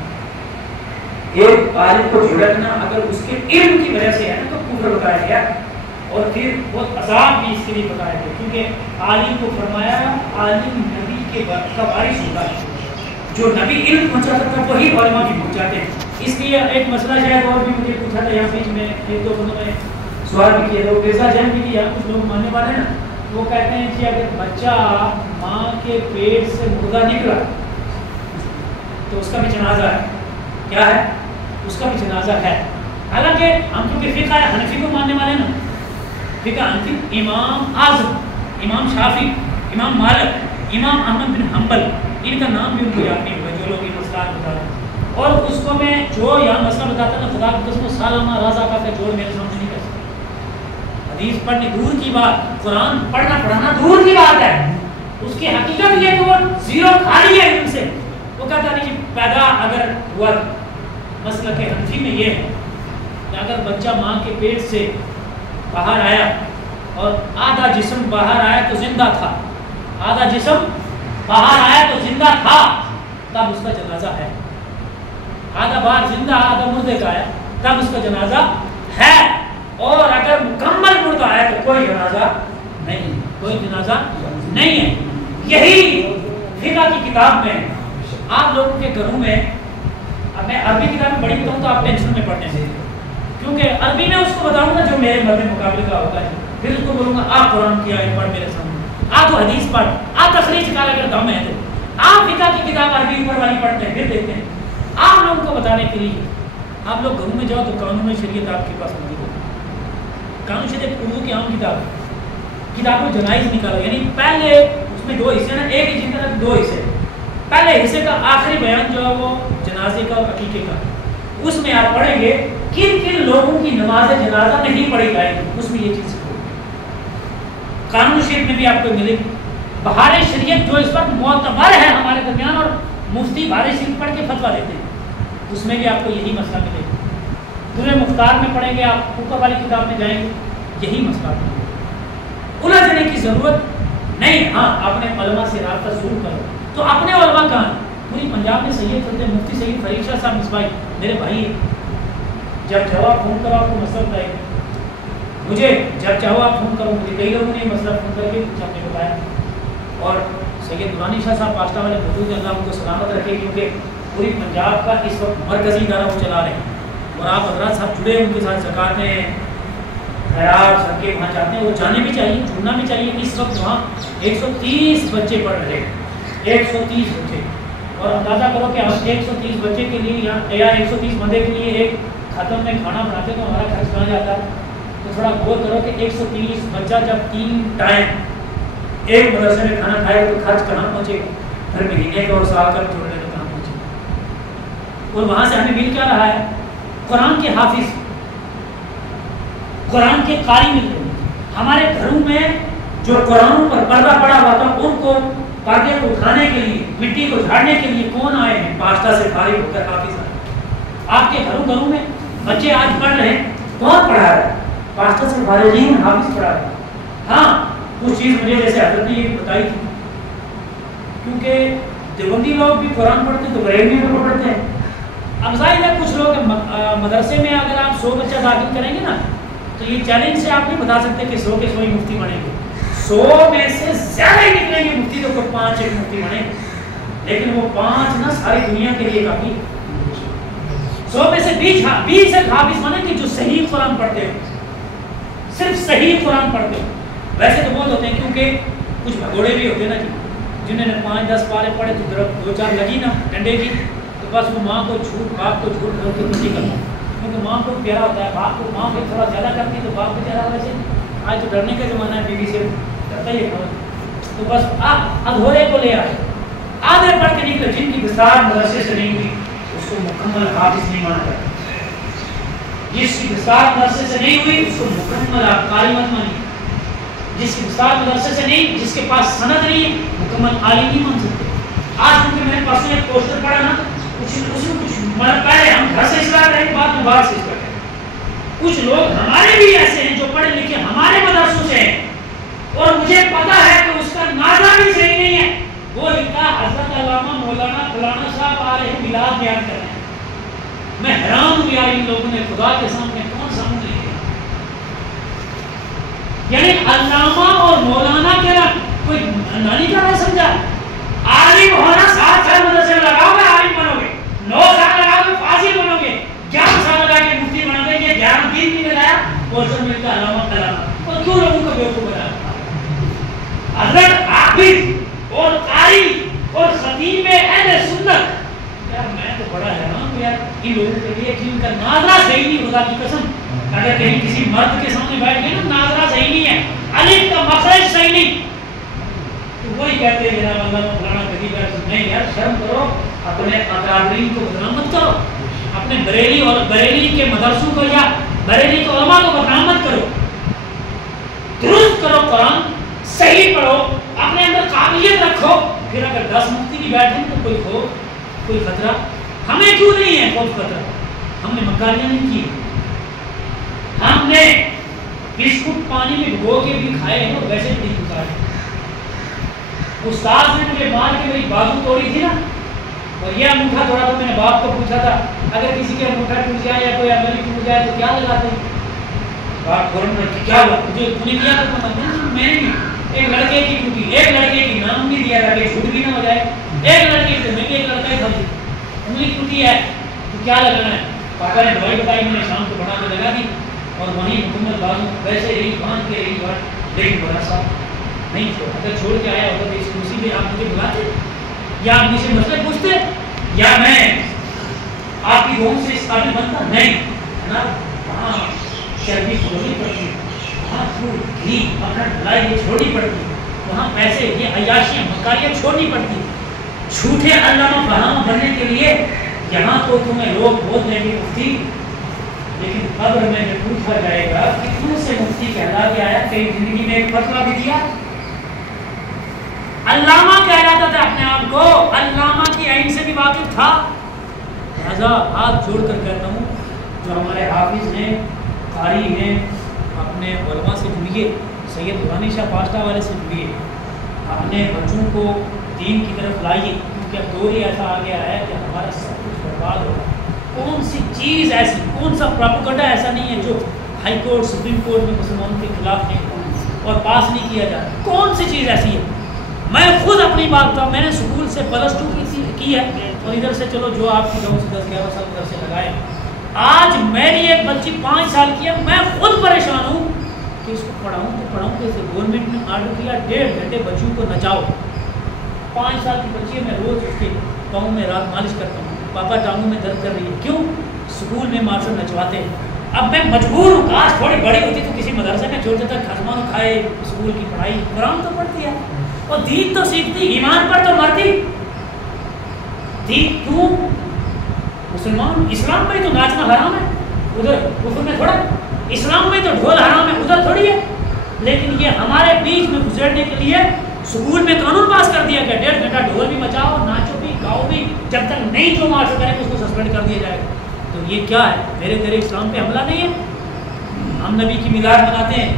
ایک عالم کو جھڑکنا اگر اس کے علم کی وجہ سے ہے تو کفر بتایا گیا، اور پھر بہت عذاب بھی اس کے لیے بتایا گیا، کیونکہ عالم کو فرمایا عالم نبی کے کا وارث ہوتا ہے، جو نبی علم پہنچاتا تھا وہی علماء بھی پہنچاتے ہیں۔ اس لیے ایک مسئلہ شاید اور بھی مجھے پوچھا تھا، یہاں بیچ میں ایک دو بندوں میں سوال بھی کیا تھا، وہ پیسہ جان بھی کیا، کچھ لوگ ماننے والے نا وہ کہتے ہیں کہ اگر بچہ ماں کے پیٹ سے مردہ نکلا تو اس کا بھی جنازہ ہے، کیا ہے؟ اس کا بھی جنازہ ہے۔ حالانکہ ہم کیونکہ فقہ حنفی کو ماننے والے نا، فقہ حنفی امام اعظم، امام شافعی، امام مالک، امام احمد بن حنبل، ان کا نام بھی ان کو یاد نہیں ہوگا جو لوگ یہ مسئلہ بتا رہے ہیں، اور اس کو میں جو یہاں مسئلہ بتاتا نا خدا کی قسم سالانہ رازہ کا جوڑ میرے سامنے نہیں کر سکتا۔ حدیث پڑھنی دور کی بات، قرآن پڑھنا پڑھانا دور کی بات ہے، اس کی حقیقت یہ کہ وہ زیرو خالی ہے ان سے۔ وہ کہتا ہے کہ پیدا اگر ہوا، مسئلہ کے حنفی میں یہ ہے کہ اگر بچہ ماں کے پیٹ سے باہر آیا اور آدھا جسم باہر آیا تو زندہ تھا، آدھا جسم باہر آیا تو زندہ تھا، تب اس کا جنازہ ہے۔ آدھا باہر زندہ آدھا مردے کا آیا تب اس کا جنازہ ہے، اور اگر مکمل مردہ آیا تو کوئی جنازہ نہیں، کوئی جنازہ نہیں ہے۔ یہی فقہ کی کتاب میں آپ لوگوں کے گھروں میں، اب میں عربی کتابیں پڑھی ہوں تو آپ ٹینشن میں پڑھنے سے، کیونکہ عربی میں اس کو بتاؤں گا جو میرے مرد مقابلے کا ہوتا ہے، پھر اس کو بولوں گا آپ قرآن کی آیت پڑھ میرے سامنے، آپ تو حدیث پڑھ، آپ تخریج کا اگر دم ہے تو آپ فقہ کی کتاب عربی اوپر والی پڑھتے ہیں، پھر دیکھتے ہیں آپ لوگوں کو بتانے کے لیے۔ آپ لوگ گھروں میں جاؤ تو قانون شریعت آپ کے پاس موجود ہو، قانون شریعت اردو کی عام کتاب کو جنائز نکالو، یعنی پہلے اس میں دو حصے نا، ایک ہی جن کا دو حصے، پہلے حصے کا آخری بیان جو ہے وہ جنازے کا اور عقیقے کا، اس میں آپ پڑھیں گے کن کن لوگوں کی نماز جنازہ نہیں پڑھی جائے گی، اس میں یہ چیز قانون شریف میں بھی آپ کو ملے گی۔ بہار شریعت جو اس وقت معتبر ہے ہمارے درمیان، اور مفتی بہار شریف پڑھ کے فتویٰ دیتے ہیں اس میں بھی آپ کو یہی مسئلہ ملے گا. درِ مختار میں پڑھیں گے آپ, اوپر والی کتاب میں جائیں گے, یہی مسئلہ ملے گا. الجھنے کی ضرورت نہیں. ہاں اپنے علماء سے رابطہ ضرور کرو. تو اپنے علماء کہاں ہیں؟ پوری پنجاب میں سید ہوتے ہیں, مفتی سید فرید شاہ صاحب مصباحی میرے بھائی ہیں. جب چاہو آپ فون کرو, آپ کو مسئلہ بتائے گا. مجھے جب چاہو آپ فون کرو, مجھے کئی لوگوں نے مسئلہ فون کر کے کچھ آپ نے بتایا. اور سید نورانی شاہ صاحب پاشتہ والے موجود ہیں, اللہ ان کو سلامت رکھے, کیونکہ پوری پنجاب کا اس وقت مرکزی ادارہ وہ چلا رہے ہیں. اور آپ حضرات صاحب جڑے ہیں ان کے ساتھ, زکاتیں خیرات صدقے وہاں جاتے ہیں, وہ جانے بھی چاہیے, جڑنا بھی چاہیے. اس وقت وہاں 130 بچے پڑھ رہے ہیں, 130 بچے. اور اندازہ کرو کہ ہم 130 بچے کے لیے یا 130 بندے کے لیے ایک ختم میں کھانا بناتے تو ہمارا خرچ کہاں جاتا ہے. تو تھوڑا غور کرو کہ 130 بچہ جب 3 ٹائم ایک مدرسے میں کھانا کھائے تو خرچ کہاں پہنچے گا؟ پھر مہینے کا اور سال کا چھوڑنے تو کہاں پہنچے گا؟ اور وہاں سے ہمیں مل کیا رہا ہے؟ قرآن کے حافظ, قرآن کے قاری مل رہے ہیں. ہمارے گھروں میں جو قرآن پر پردہ پڑا ہوا تھا, ان کو پردے کو اٹھانے کے لیے, مٹی کو جھاڑنے کے لیے کون آئے ہیں؟ پاشتہ سے فارغ ہو کر حافظ آئے. آپ کے گھروں میں بچے آج پڑھ رہے ہیں, کون پڑھا رہا ہے؟ پاشتہ سے فارغین حافظ پڑھا رہا ہے. ہاں کچھ چیز مجھے جیسے حضرت نے یہ بتائی تھی, کیونکہ دیوبندی لوگ بھی قرآن پڑھتے ہیں تو بریلوی میں پڑھتے ہیں. اب ظاہر ہے کچھ لوگ مدرسے میں اگر آپ 100 بچہ داخل کریں گے نا, تو یہ چیلنج سے آپ نہیں بتا سکتے کہ 100 کے 100 ہی مفتی بنیں گے. 100 میں سے زیادہ ہی نکلیں گے مفتی, تو 5 ایک مفتی بنیں گے. لیکن وہ 5 نا ساری دنیا کے لیے کافی. 100 میں سے 20 ایک حافظ بنیں گے جو صحیح قرآن پڑھتے ہو, صرف صحیح قرآن پڑھتے ہو. ویسے تو بہت ہوتے ہیں, کیونکہ کچھ بھگوڑے بھی ہوتے ہیں نا جی, جنہوں نے 5-10 پارے پڑھے تو 2-4 لگی نا ڈنڈے کی, تو بس وہ ماں کو جھوٹ, باپ کو جھوٹ کر کے کسی کرتا. کیونکہ ماں کو پیارا ہوتا ہے, باپ کو ماں کو تھوڑا زیادہ کرتی ہے تو باپ کو زیادہ. ویسے آج تو ڈرنے کا زمانہ ہے, بیوی سے کرتا ہی ہے. تو بس آپ ادھورے کو لے آئے, آدھے پڑھ کے نکلے. جن کی دستار مدرسے سے نہیں ہوئی اس کو مکمل حافظ نہیں مانا جاتا. جس کی دستار مدرسے سے نہیں ہوئی اس کو مکمل قاری مت مانی. جس کی دستار مدرسے سے نہیں, جس کے پاس سند نہیں ہے, مکمل عالم نہیں مان سکتے. آج کیونکہ میں نے پرسوں ایک پوسٹر پڑھا نا, اس میں کچھ پہلے ہم گھر سے اصلاح کریں گے, بعد میں باہر سے اصلاح کریں. کچھ لوگ ہمارے بھی ایسے ہیں جو پڑھے لکھے ہمارے مدرسوں سے ہیں, اور مجھے پتا ہے کہ اس کا نازا بھی صحیح نہیں ہے. وہ لکھا حضرت علامہ مولانا فلانا صاحب آ رہے ہیں میلاد بیان کر رہے ہیں. میں حیران ہوں یار, ان لوگوں نے خدا کے سامنے کون سامنے لکھے. یعنی علامہ اور مولانا کے نا کوئی نانی کا نہیں سمجھا. عالم ہونا 7 سال مدرسے میں لگاؤ گے عالم بنو گے, 9 سال لگاؤ گے فاضل بنو گے, 11 سال لگا کے مفتی بنا دیں گے. 11 دن بھی لگایا اور سب ملتا علامہ کلاما. اور کیوں لوگوں کو بیوقوف بنایا؟ حضرت حافظ اور قاری اور خطیب اہل سنت. یار میں تو بڑا حیران ہوں یار ان لوگوں کے لیے جن کا ناظرہ صحیح نہیں, خدا کی قسم. اگر کہیں کسی مرد کے سامنے بیٹھ گئے نا, ناظرہ صحیح نہیں ہے, الف کا مخرج صحیح نہیں, تو وہی کہتے ہیں جناب اللہ فلانا غریب ہے. نہیں یار شرم کرو, اپنے اکابرین کو بدنام مت کرو, اپنے بریلی اور بریلی کے مدرسوں کو یا بریلی کے علماء کو بدنام مت کرو. درست کرو, قرآن صحیح پڑھو, اپنے اندر قابلیت رکھو. پھر اگر 10 مفتی بھی بیٹھے تو کوئی خوف, کوئی خطرہ ہمیں کیوں نہیں ہے؟ خوف خطرہ ہم نے مکاریاں نہیں کی. ہم نے بسکٹ پانی میں بھگو کے بھی کھائے ہیں اور ویسے بھی نہیں اتارے. استاد نے مجھے مار کے میری بازو توڑی تھی نا, اور یہ انگوٹھا توڑا تو میں نے باپ کو پوچھا تھا اگر کسی کے انگوٹھا ٹوٹ جائے یا کوئی انگلی ٹوٹ جائے تو کیا لگاتے ہیں؟ باپ فوراً کہ کیا ہوا مجھے تو نے کیا تھا؟ میں نے بھی ایک لڑکے کی ٹوٹی, ایک لڑکے کی نام بھی دیا تھا کہ جھوٹ بھی نہ ہو جائے, ایک لڑکے کی میں ایک لڑکا ہی تھا انگلی ٹوٹی ہے تو کیا لگانا ہے؟ پاپا نے دوائی بتائی, میں نے شام کو بنا کے لگا دی اور وہیں مکمل بازو ویسے رہی, باندھ کے رہی بات. لیکن بڑا سا نہیں چھوڑا. اگر چھوڑ کے آیا ہوتا تو اس کرسی میں آپ مجھے بلاتے یا آپ مجھ سے مسئلہ پوچھتے یا میں آپ کی دعاؤں سے اس قابل بنتا نہیں نا. وہاں چربی چھوڑنی پڑتی, وہاں دودھ گھی مکھن ملائی یہ چھوڑنی پڑتی, وہاں پیسے یہ عیاشیاں مکاریاں چھوڑنی پڑتی. جھوٹے علامہ فہام بننے کے لیے یہاں تو تمہیں لوگ بہت دیں گے مفتی, لیکن قبر میں جب پوچھا جائے گا کتنوں سے مفتی کہلا کے آیا, کئی زندگی میں ایک فتویٰ بھی دیا. علامہ کہلاتا تھا اپنے آپ کو, علامہ کی عین سے بھی واقف تھا. لہٰذا ہاتھ جوڑ کر کہتا ہوں جو ہمارے حافظ ہیں، قاری ہیں، اپنے علماء سے جڑیے، سید دورانی شاہ پاشتہ والے سے جڑیے، اپنے بچوں کو دین کی طرف لائیے، کیونکہ اب دور ہی ایسا آ گیا ہے کہ ہمارا سب کچھ برباد ہو رہا ہے۔ کون سی چیز ایسی، کون سا پروپیگنڈا ایسا نہیں ہے جو ہائی کورٹ سپریم کورٹ میں مسلمانوں کے خلاف نہیں اور پاس نہیں کیا جاتا؟ کون سی چیز ایسی ہے؟ میں خود اپنی بات بتاؤں، میں نے اسکول سے +2 کی ہے اور ادھر سے چلو جو آپ کی 9 سے 10 11 سال ادھر سے لگائے، آج میری ایک بچی 5 سال کی ہے، میں خود پریشان ہوں کہ اس کو پڑھاؤں تو پڑھاؤں کیسے؟ گورنمنٹ نے آرڈر کیا 1.5 گھنٹے بچوں کو نچاؤ، 5 سال کی بچی ہے، میں روز اس کے پاؤں میں رات مالش کرتا ہوں، پاپا ٹانگوں میں درد کر رہی ہے، کیوں؟ اسکول میں ماسٹر نچواتے ہیں۔ اب میں مجبور ہوں، کاش تھوڑی بڑی ہوتی تو کسی مدرسے میں چھوڑ دیتا، خزمان کھائے، اسکول کی پڑھائی قرآن تو پڑھتی ہے اور دین تو سیکھتی، ایمان پر تو مرتی۔ دین کیوں؟ مسلمان اسلام میں تو ناچنا حرام ہے، ادھر کفر میں تھوڑا، اسلام میں تو ڈھول حرام ہے، ادھر تھوڑی ہے، لیکن یہ ہمارے بیچ میں گزرنے کے لیے اسکول میں قانون پاس کر دیا کہ 1.5 گھنٹہ ڈھول بھی بچاؤ، ناچو بھی، گاؤ بھی، جب تک نہیں جو ماسٹر کرے اس کو سسپینڈ کر دیا جائے گا۔ تو یہ کیا ہے؟ میرے تیرے اسلام پہ حملہ نہیں ہے؟ ہم نبی کی میلاد مناتے ہیں،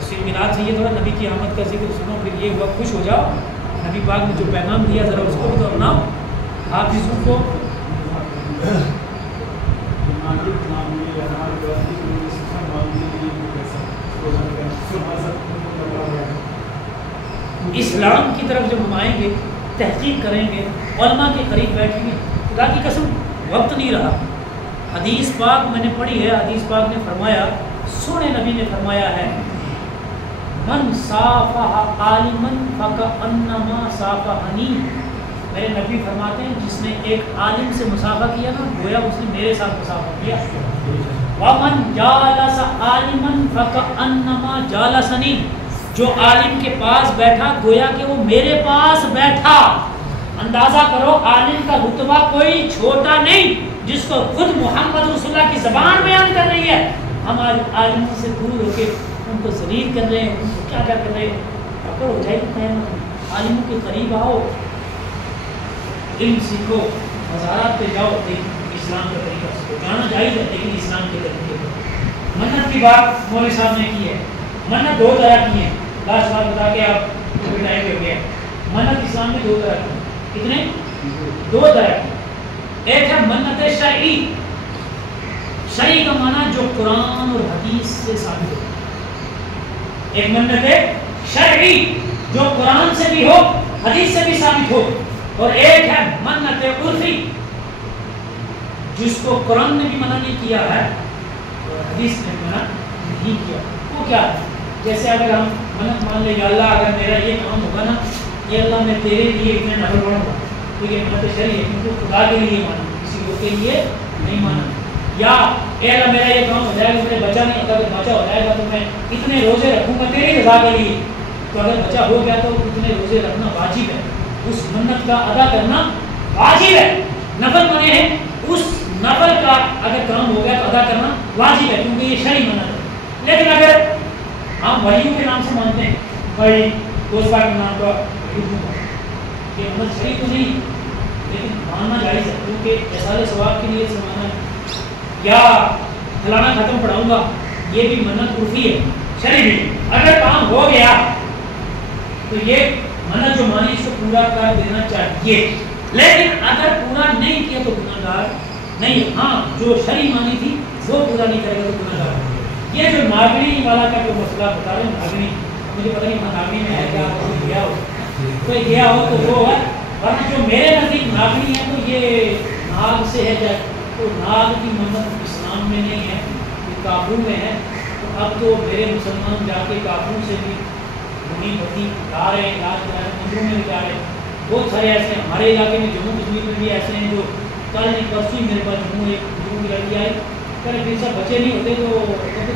اس میلاد سے یہ تھوڑا نبی کی آمد کا ذکر سنو پھر یہ ہوا خوش ہو جاؤ، نبی پاک نے جو پیغام دیا ذرا اس کو بھی تو اپناؤ۔ حافظوں کو اسلام کی طرف جب ہم آئیں گے، تحقیق کریں گے، علماء کے قریب بیٹھیں گے، خدا کی قسم وقت نہیں رہا۔ حدیث پاک میں نے پڑھی ہے، حدیث پاک نے فرمایا، سونے نبی نے فرمایا ہے، من صافح عالما فکأنما صافحنی، میرے نبی فرماتے ہیں جس نے ایک عالم سے مصافحہ کیا نا گویا اس نے میرے ساتھ مصافحہ کیا۔ ومن جالس عالما فکأنما جالسنی، جو عالم کے پاس بیٹھا گویا کہ وہ میرے پاس بیٹھا۔ اندازہ کرو عالم کا رتبہ کوئی چھوٹا نہیں، جس کو خود محمد رسول اللہ کی زبان بیان کر رہی ہے۔ ہم آج عالموں سے دور ہو کے ان کو ذلیل کر رہے ہیں، ان کو کیا کر رہے ہیں؟ پکڑ ہو جائے گی قیامت۔ عالموں کے قریب آؤ، علم سیکھو، مزارات پہ جاؤ، لیکن اسلام کا طریقہ سیکھو۔ جانا جائز ہے لیکن اسلام کے طریقے پر۔ منت کی بات مولوی صاحب نے کی ہے، منت 2 طرح کی ہیں، لاسٹ بات بتا کے آپ کو ٹائم ہو گیا۔ منت اسلام میں 2 طرح کی، کتنے؟ 2 طرح کی۔ ایک ہے منت شرعی، شرعی کا معنی جو قرآن اور حدیث سے ثابت ہو، ایک منت شرعی جو قرآن سے بھی ہو حدیث سے بھی ثابت ہو، اور ایک ہے منت عرفی جس کو قرآن نے بھی منع نہیں کیا ہے اور حدیث نے منع نہیں کیا۔ وہ کیا ہے؟ جیسے اگر ہم منت مان لیں، یا اللہ اگر میرا یہ کام ہوگا نا، یہ اللہ میں تیرے لیے اتنے نفل پڑھوں گا، تو یہ منت شرعی ہے، کیونکہ خدا کے لیے مانا، کسی اور کے لیے نہیں مانا۔ یا اے اللہ میرا یہ کام ہو جائے گا، میرے بچہ نہیں ہوتا، اگر بچہ ہو جائے گا تو میں اتنے روزے رکھوں گا تیری رضا کے لیے، تو اگر بچہ ہو گیا تو اتنے روزے رکھنا واجب ہے، اس منت کا ادا کرنا واجب ہے۔ نفل بنے ہیں، اس نفل کا اگر کام ہو گیا تو ادا کرنا واجب ہے، کیونکہ یہ شرعی منت ہے۔ لیکن اگر ہم ولیوں کے نام سے مانتے ہیں، بھائی دوست پاک کے نام کا یہ منت شرعی تو نہیں، لیکن ماننا جائز ہے، کیونکہ احصال ثواب کے لیے سے مانا ہے۔ یا فلانا ختم پڑھاؤں گا، یہ بھی منت عرفی ہے، شرعی بھی۔ اگر کام ہو گیا تو یہ منت جو مانی اس کو پورا کر دینا چاہیے، لیکن اگر پورا نہیں کیا تو گناہ گار نہیں۔ ہاں جو شرعی مانی تھی وہ پورا نہیں کرے گا تو گناہ گار۔ یہ جو ناگنی والا کا جو مسئلہ بتا رہے ہیں، ناگنی، مجھے پتہ نہیں ناگنی میں ہے کیا، گیا ہو کوئی گیا ہو تو وہ ہے، ورنہ جو میرے نزدیک ناگنی ہے تو یہ ناگ سے ہے جائے، تو ناگ کی منت اسلام میں نہیں ہے، یہ کابو میں ہے۔ تو اب تو میرے مسلمان جا کے کابو سے بھی گھنی بتی لا رہے ہیں، علاج کرا رہے ہیں، مندروں میں بھی جا رہے ہیں۔ بہت سارے ایسے ہیں ہمارے علاقے میں، جموں کشمیر میں بھی ایسے ہیں جو کل نہیں پرسوں میرے پاس جموں کی لڑکی آئی، کہہ رہے پھر سب بچے نہیں ہوتے تو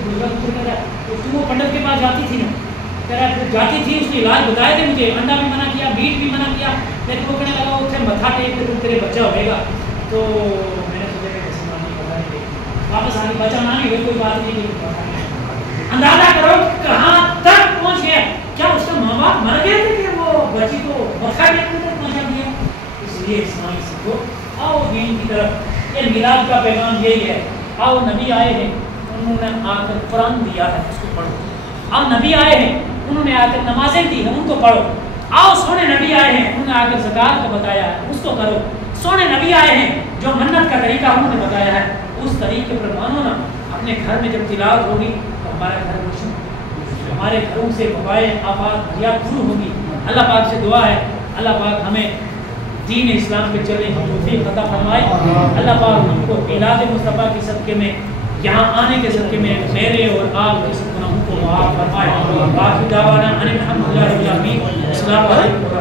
دوسرا کر رہا ہے، تو وہ پنڈت کے پاس جاتی تھی نا، کہہ رہا ہے جاتی تھی، اس نے علاج بتائے تھے مجھے، انڈا بھی منع کیا، میٹ بھی منع کیا، لیکن وہ کہنے لگا اتنے متھا ٹیک کے تیرے بچہ ہوئے گا۔ تو میں نے سوچا کہ مسلمان پتا نہیں، واپس آ کے بچہ نہ بھی ہوئے کوئی بات نہیں۔ اندازہ کرو کہاں تک پہنچ گیا، کیا اس کا ماں باپ مر گئے تھے کہ وہ بچی کو متھا ٹیکنے تک پہنچا دیا؟ اس لیے اسلام سیکھو، آؤ دین کی طرف۔ ये मिलाद का पैगाम यही है। आओ नबी आए हैं, उन्होंने आकर कुरान दिया है, उसको पढ़ो। आओ नबी आए हैं, उन्होंने आकर नमाजें दी हैं, उनको पढ़ो। आओ सोने नबी आए हैं, उन्होंने आकर ज़कात का बताया है, उसको करो। सोने नबी आए हैं, जो मन्नत का तरीका उन्होंने बताया है, उस तरीके पर मानो ना। अपने घर में जब तिलावत होगी तो हमारा घर रोशन, हमारे घरों से वबाएं आफात दूर होगी। अल्लाह पाक से दुआ है, अल्लाह पाक हमें दीन इस्लाम पे चलने की तौफीक अता फरमाए। अल्लाह पाक हमको मिलाद मुस्तफ़ा के सदक़े में, यहाँ आने के सदक़े में मेरे और आप के सब गुनाहों को माफ़ फरमाए। बाकी दावाना अनिल हम्दुलिल्लाहि रब्बिल आलमीन। अस्सलामु अलैकुम।